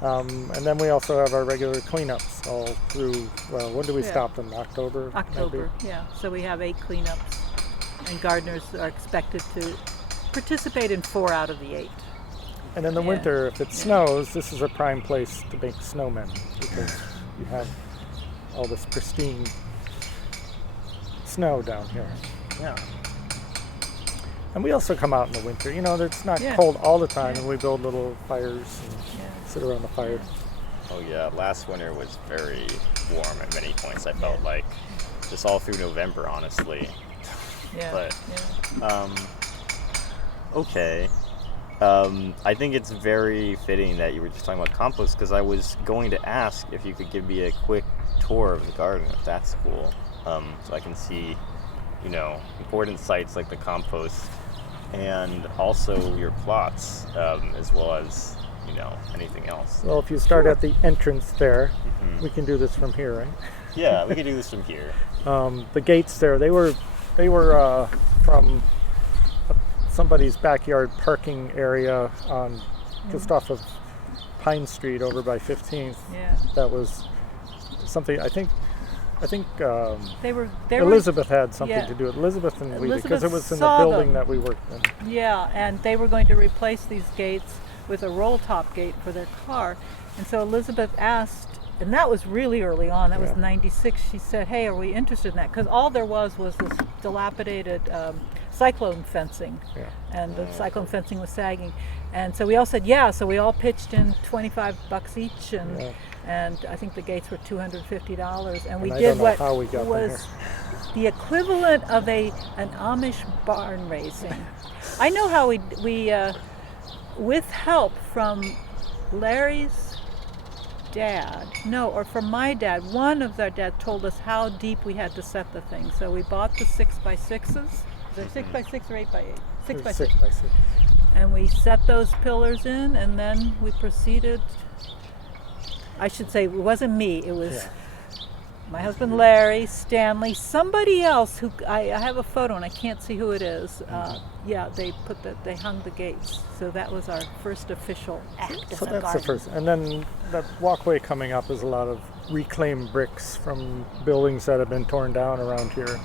And then we also have our regular cleanups all through, well, when do we Yeah. stop them? October? October, maybe? yeah. So we have 8 cleanups, and gardeners are expected to participate in 4 out of the 8. And in the Yeah. winter, if it snows, this is a prime place to make snowmen because you have all this pristine snow down here. Yeah. And we also come out in the winter. You know, it's not Yeah. cold all the time, Yeah. and we build little fires and Yeah. sit around the fire. Oh yeah, last winter was very warm at many points. I felt like just all through November, honestly. Yeah. But yeah. Okay. I think it's very fitting that you were just talking about compost because I was going to ask if you could give me a quick tour of the garden, if that's cool, so I can see, you know, important sites like the compost and also your plots, as well as, you know, anything else. Well, if you start Sure. at the entrance there, Mhm. we can do this from here, right? Yeah, we could do this from here. The gates there, they were from somebody's backyard parking area on just off of Pine Street over by 15th. Yeah. That was something I think They were Elizabeth had something yeah. to do with Elizabeth and we, because Elizabeth it was in the saw building them. that we worked in. Yeah, and they were going to replace these gates with a roll top gate for their car. And so Elizabeth asked, and that was really early on, that was Yeah. 96, she said, hey, are we interested in that? Because all there was this dilapidated cyclone fencing, Yeah. and the cyclone fencing was sagging. And so we all said, yeah, so we all pitched in $25 each, and Yeah. and I think the gates were $250, and we And I did don't know what how we got them was here. the equivalent of an Amish barn raising. I know how we with help from Larry's dad, or from my dad, one of their dad told us how deep we had to set the thing. So we bought the 6x6s. Is it 6x6 or 8x8? 6x6. 6x6. And we set those pillars in, and then we proceeded. I should say it wasn't me. It was Yeah. my husband Larry, Stanley, somebody else who I have a photo and I can't see who it is. Yeah, they hung the gates. So that was our first official act as So a that's garden. the first. And then that walkway coming up is a lot of reclaimed bricks from buildings that have been torn down around here.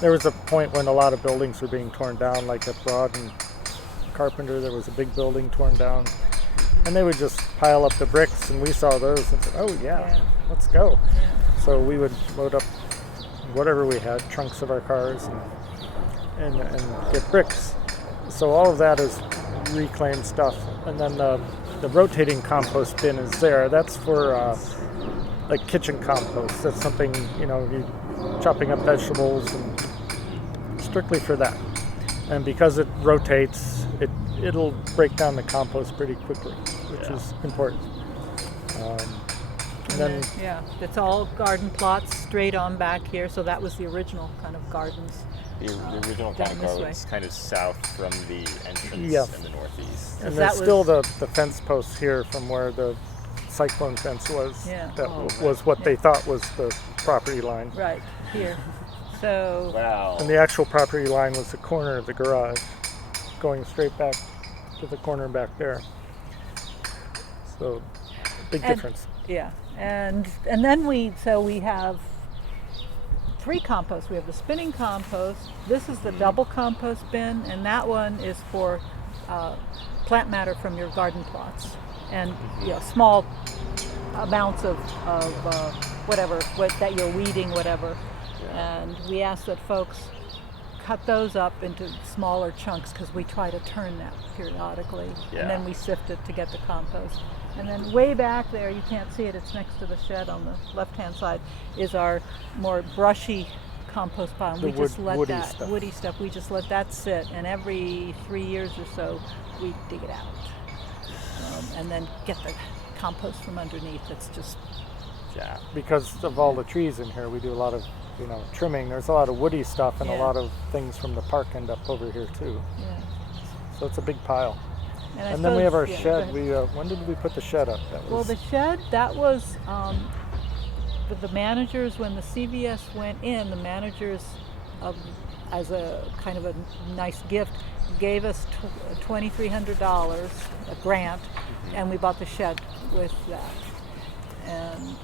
There was a point when a lot of buildings were being torn down, like at Broad and Carpenter, there was a big building torn down. And they would just pile up the bricks, and we saw those and said, oh yeah. Let's go. Yeah. So we would load up whatever we had, trunks of our cars, and get bricks. So all of that is reclaimed stuff. And then the rotating compost bin is there. That's for like kitchen compost. That's something, you chopping up vegetables and strictly for that. And because it rotates, it'll break down the compost pretty quickly, which is important. And then Yeah, it's all garden plots straight on back here. So that was the original kind of gardens. The original down kind of this garden way. was kind of south from the entrance Yeah. in the northeast. And that there's was- still the fence posts here from where the cyclone fence was. Yeah. That Oh, was what they thought was the property line. Right here. So Wow. And the actual property line was the corner of the garage, going straight back to the corner back there. So, big And- difference. yeah, and then we have 3 composts. We have the spinning compost. This is the double compost bin, and that one is for plant matter from your garden plots, and small amounts of whatever that you're weeding, whatever. And we ask that folks cut those up into smaller chunks because we try to turn that periodically, and then we sift it to get the compost. And then way back there, you can't see it, it's next to the shed on the left-hand side, is our more brushy compost pile. And The we just let woody that stuff. woody stuff, we just let that sit, and every 3 years or so, we dig it out. And then get the compost from underneath. It's just, Yeah. Because of all the trees in here, we do a lot of, trimming. There's a lot of woody stuff, and a Yeah. lot of things from the park end up over here too. yeah. So it's a big pile. I And then we have our suppose- yeah, shed. go ahead. When did we put the shed up? That was Well, the shed, that was with the managers, when the CVS went in, the managers as a kind of a nice gift, gave us $2,300, a grant, and we bought the shed with that. And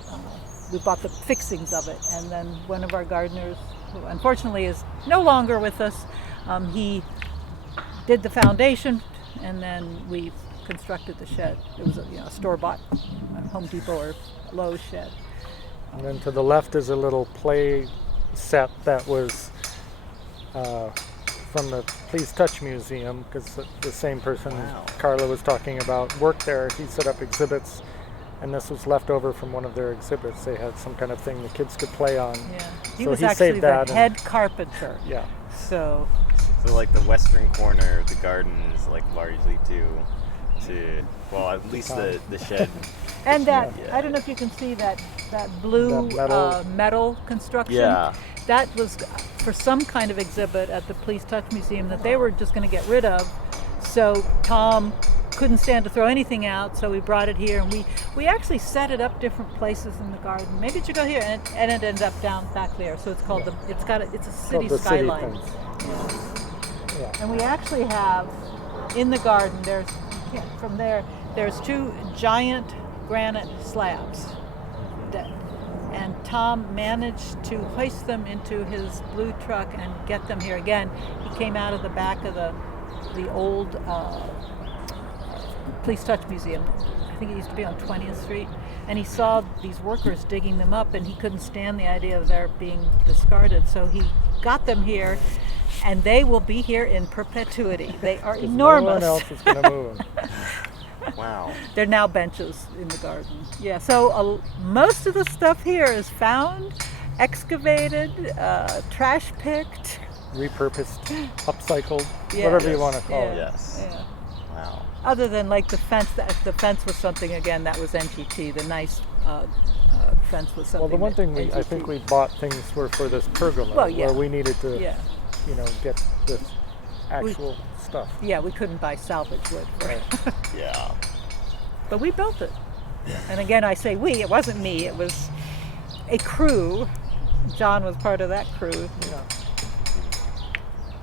we bought the fixings of it. And then one of our gardeners, who unfortunately is no longer with us, he did the foundation, and then we constructed the shed. It was a store-bought Home Depot or Lowe's shed. And then to the left is a little play set that was from the Please Touch Museum, because the same person Carla was talking about worked there. He set up exhibits, and this was left over from one of their exhibits. They had some kind of thing the kids could play on. Yeah, he was saved actually that the head carpenter. Yeah. So like the western corner of the garden is like largely due to, well, at least the shed. And that, I don't know if you can see that blue metal construction. Yeah. That was for some kind of exhibit at the Please Touch Museum that they were just going to get rid of. So Tom couldn't stand to throw anything out, so we brought it here, and we actually set it up different places in the garden. Maybe it should go here, and it ends up down back there. So it's called it's a city skyline. Yeah. And we actually have in the garden, there's 2 giant granite slabs, and Tom managed to hoist them into his blue truck and get them here. Again, he came out of the back of the old Please Touch Museum. I think it used to be on 20th Street, and he saw these workers digging them up, and he couldn't stand the idea of their being discarded, so he got them here, and they will be here in perpetuity. They are enormous. No one else is going to move them. Wow. They're now benches in the garden. Yeah, so most of the stuff here is found, excavated, trash picked, repurposed, upcycled, whatever you want to call it. Yes. Yeah. Wow. Other than like the fence, the fence was something, again, that was NTT. The nice fence was something. Well, the one thing I think we bought things were for this pergola, where we needed to, get this actual stuff. Yeah, we couldn't buy salvage wood for it. Yeah. But we built it. And again, I say we, it wasn't me, it was a crew. John was part of that crew. Yeah.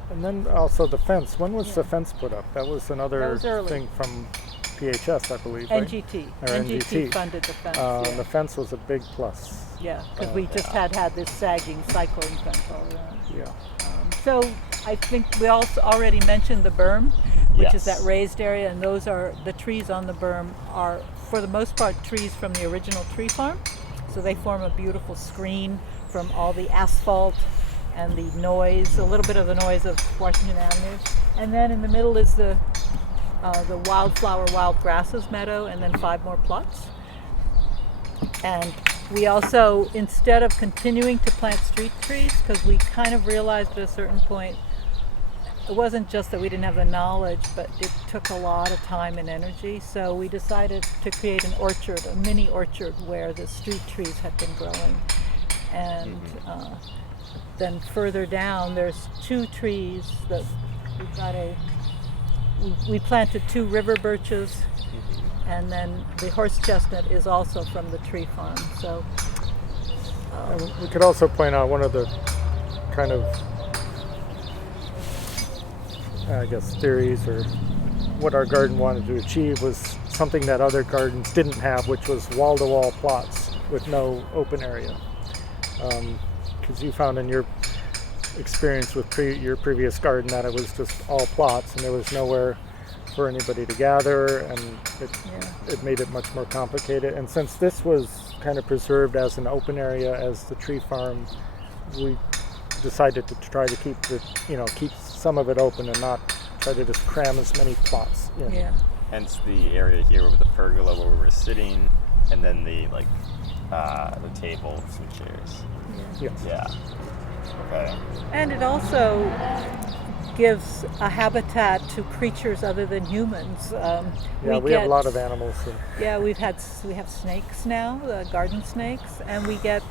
And then also the fence. When was the fence put up? That was another thing from PHS, I believe, right? NGT. Or NGT funded the fence. The fence was a big plus. Yeah, because we just had this sagging cyclone fence all around. Yeah. So I think we also already mentioned the berm, which is that raised area, and those are the trees on the berm are, for the most part, trees from the original tree farm. So they form a beautiful screen from all the asphalt and the noise, a little bit of the noise of Washington Avenue. And then in the middle is the wildflower, wild grasses meadow, and then 5 more plots. And we also, instead of continuing to plant street trees, because we kind of realized at a certain point, it wasn't just that we didn't have the knowledge, but it took a lot of time and energy. So we decided to create an orchard, a mini orchard, where the street trees had been growing. And then further down, there's 2 trees that we planted 2 river birches, and then the horse chestnut is also from the tree farm. So we could also point out one of the kind of, I guess, theories or what our garden wanted to achieve was something that other gardens didn't have, which was wall-to-wall plots with no open area. Because you found in your experience with your previous garden that it was just all plots and there was nowhere for anybody to gather, and it made it much more complicated. And since this was kind of preserved as an open area as the tree farm, we decided to try to keep some of it open and not try to just cram as many plots in. Yeah. Hence the area here with the pergola where we were sitting, and then the table, some chairs. Yeah. Okay. And it also gives a habitat to creatures other than humans. We have a lot of animals. Yeah, we have snakes now, garden snakes, and we get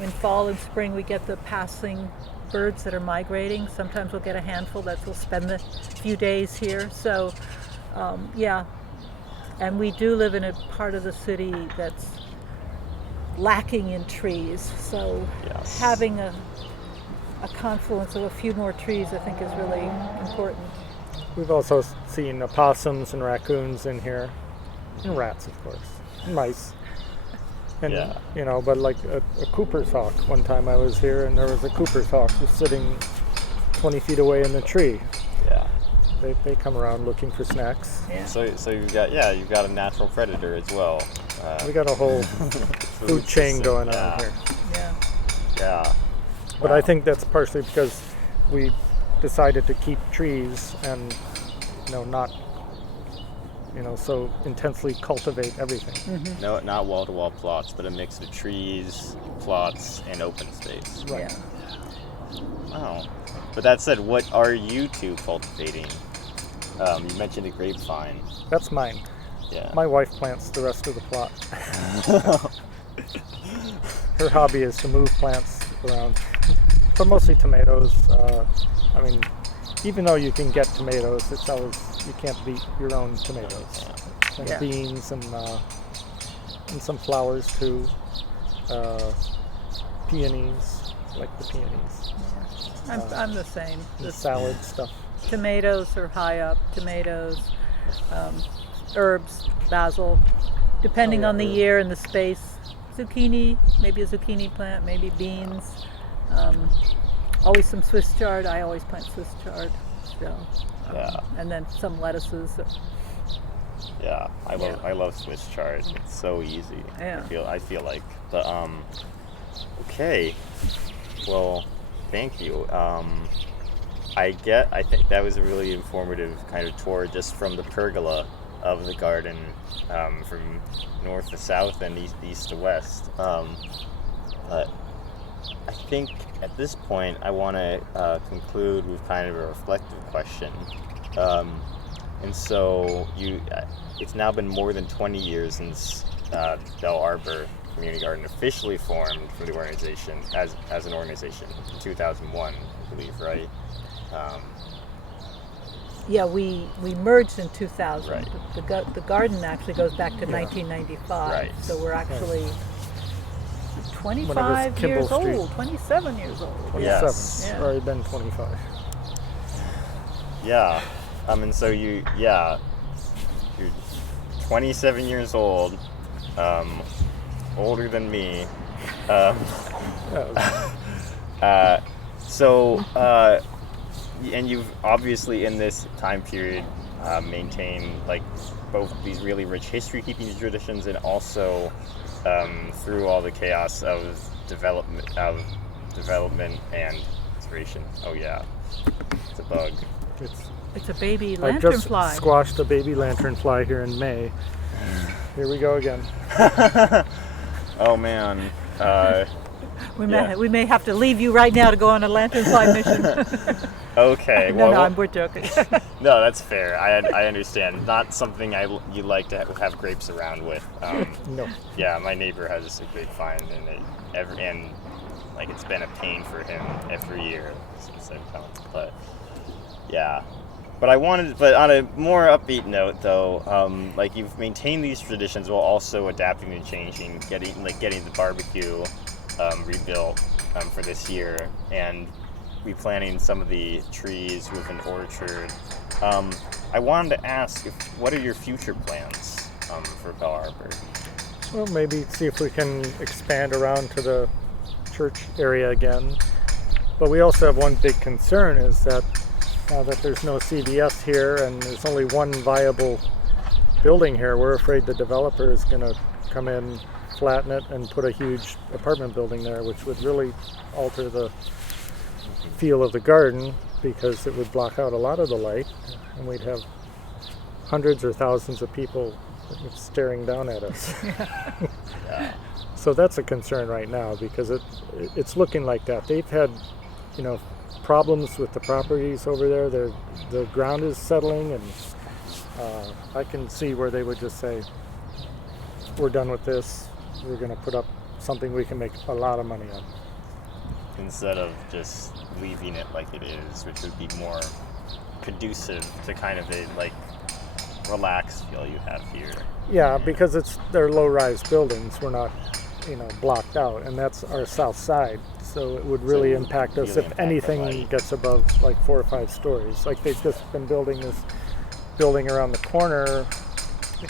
in fall and spring we get the passing birds that are migrating. Sometimes we'll get a handful that will spend a few days here. So, and we do live in a part of the city that's lacking in trees. So having a a confluence of a few more trees, I think, is really important. We've also seen opossums and raccoons in here, and rats, of course, and mice. And, Yeah. you know, but like a Cooper's hawk. One time I was here and there was a Cooper's hawk just sitting 20 feet away in the tree. Yeah. They come around looking for snacks. Yeah. So you've got a natural predator as well. We got a whole food chain system, going yeah. on here. Yeah. Yeah. But Wow. I think that's partially because we decided to keep trees and, not, so intensely cultivate everything. Mm-hmm. No, not wall-to-wall plots, but a mix of trees, plots, and open space. Right. Yeah. Wow. But that said, what are you two cultivating? You mentioned a grapevine. That's mine. Yeah. My wife plants the rest of the plot. Her hobby is to move plants around, but mostly tomatoes. Even though you can get tomatoes, you can't beat your own tomatoes. And Yeah. beans and some flowers too. Peonies, like the peonies. I'm the same. And The salad stuff. tomatoes are high up. Tomatoes, herbs, basil, depending yeah, on the herbs. year and the space. Zucchini, maybe a zucchini plant, maybe beans. Always some Swiss chard. I always plant Swiss chard. So, Yeah. and then some lettuces. Yeah. I love Swiss chard. It's so easy. Yeah. I feel like. But okay. Well, thank you. I think that was a really informative kind of tour just from the pergola of the garden, from north to south and east to west. But I think at this point I want to conclude with kind of a reflective question. And so it's now been more than 20 years since Bell Arbor Community Garden officially formed from the organization as an organization in 2001, I believe, right? Yeah, we merged in 2000. Right. The garden actually goes back to 1995. Right. So we're actually When it was 25 Kimball years Street. old, 27 years old. 27. Yes. Yeah. Already been 25. Yeah. And so you're 27 years old, older than me. And you've obviously in this time period maintained like both these really rich history-keeping traditions and also through all the chaos of development and inspiration. Oh yeah, it's a bug. It's a baby I lantern just fly. squashed a baby lanternfly here in May. Here we go again. Oh man. We may have to leave you right now to go on a lanternfly mission. Okay. We're joking. No, that's fair. I understand. Not something you like to have grapes around with. No. Yeah, my neighbor has a grapevine, and it's been a pain for him every year since I've come. But yeah. But on a more upbeat note, though, you've maintained these traditions while also adapting and changing, getting the barbecue rebuilt for this year, and replanting some of the trees with an orchard. I wanted to ask, what are your future plans for Bell Arbor? Well, maybe see if we can expand around to the church area again. But we also have one big concern is that now that there's no CVS here and there's only one viable building here, we're afraid the developer is going to come in, flatten it, and put a huge apartment building there, which would really alter the feel of the garden because it would block out a lot of the light, and we'd have hundreds or thousands of people staring down at us. Yeah. So that's a concern right now because it's looking like that. They've had, problems with the properties over there. The ground is settling, and I can see where they would just say, "We're done with this. We're going to put up something we can make a lot of money on." Instead of just leaving it like it is, which would be more conducive to kind of a relaxed feel you have here. Yeah, because they're low-rise buildings. We're not blocked out, and that's our south side. So it would really So impact us really if impact anything everybody. gets above like 4 or 5 stories. Like they've just been building this building around the corner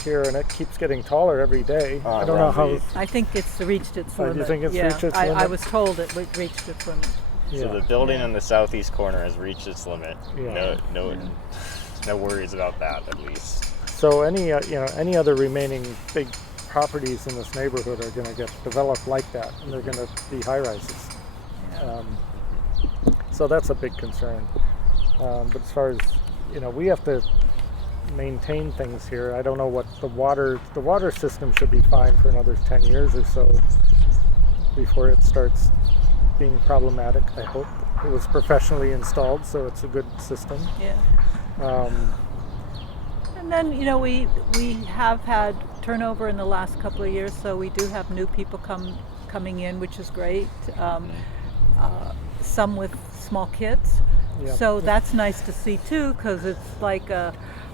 here, and it keeps getting taller every day. I don't know how. Around I think it's reached its Oh, limit. you think it's yeah, reached its I limit? was told it reached its limit. So Yeah. the building Yeah. on the southeast corner has reached its limit. Yeah. No worries about that, at least. So any any other remaining big properties in this neighborhood are going to get developed like that, and they're going to be high rises. Yeah. So that's a big concern. But as far as we have to maintain things here. I don't know what the water system should be fine for another 10 years or so before it starts being problematic. I hope it was professionally installed, so it's a good system. Yeah. Um, And then, we have had turnover in the last couple of years, so we do have new people coming in, which is great. Some with small kids. Yeah. So that's nice to see too, because it's like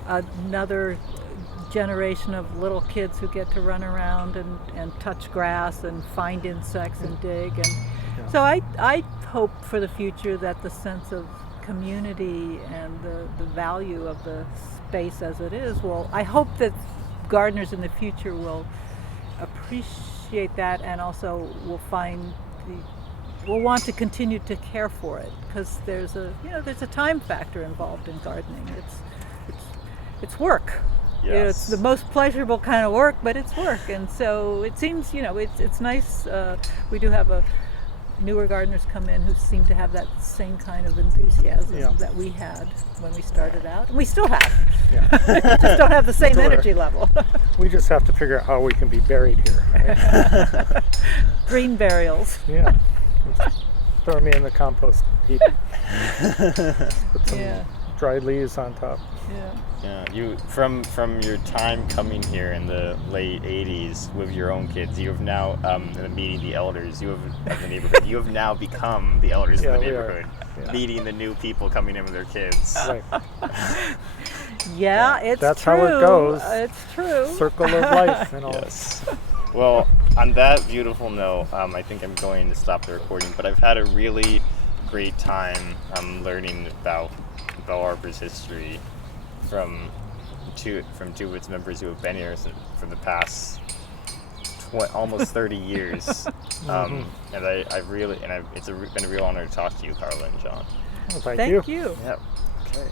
another generation of little kids who get to run around and touch grass and find insects and dig. And so I hope for the future that the sense of community and the value of the space as it is I hope that gardeners in the future will appreciate that, and also will want to continue to care for it, because there's a time factor involved in gardening. It's work. Yes. It's the most pleasurable kind of work, but it's work, and so it seems it's nice. We do have newer gardeners come in who seem to have that same kind of enthusiasm that we had when we started out, and we still have. yeah. We just don't have the same Sure. energy level. We just have to figure out how we can be buried here. Right? Green burials. Yeah. Just throw me in the compost heap. Put some Yeah. dried leaves on top. Yeah. Yeah, you from your time coming here in the late '80s with your own kids, you have now meeting the elders. You have of the neighborhood. You have now become the elders Yeah, of the we are. neighborhood, Yeah. meeting the new people coming in with their kids. Right. Yeah, it's That's true. how it goes. It's true. Circle of life and all. Yes. Well, on that beautiful note, I think I'm going to stop the recording. But I've had a really great time learning about Arbor's history from two of its members who have been here for the past almost 30 years. And it's been a real honor to talk to you, Carla and John. Well, thank Thank you. you. Yep. Okay.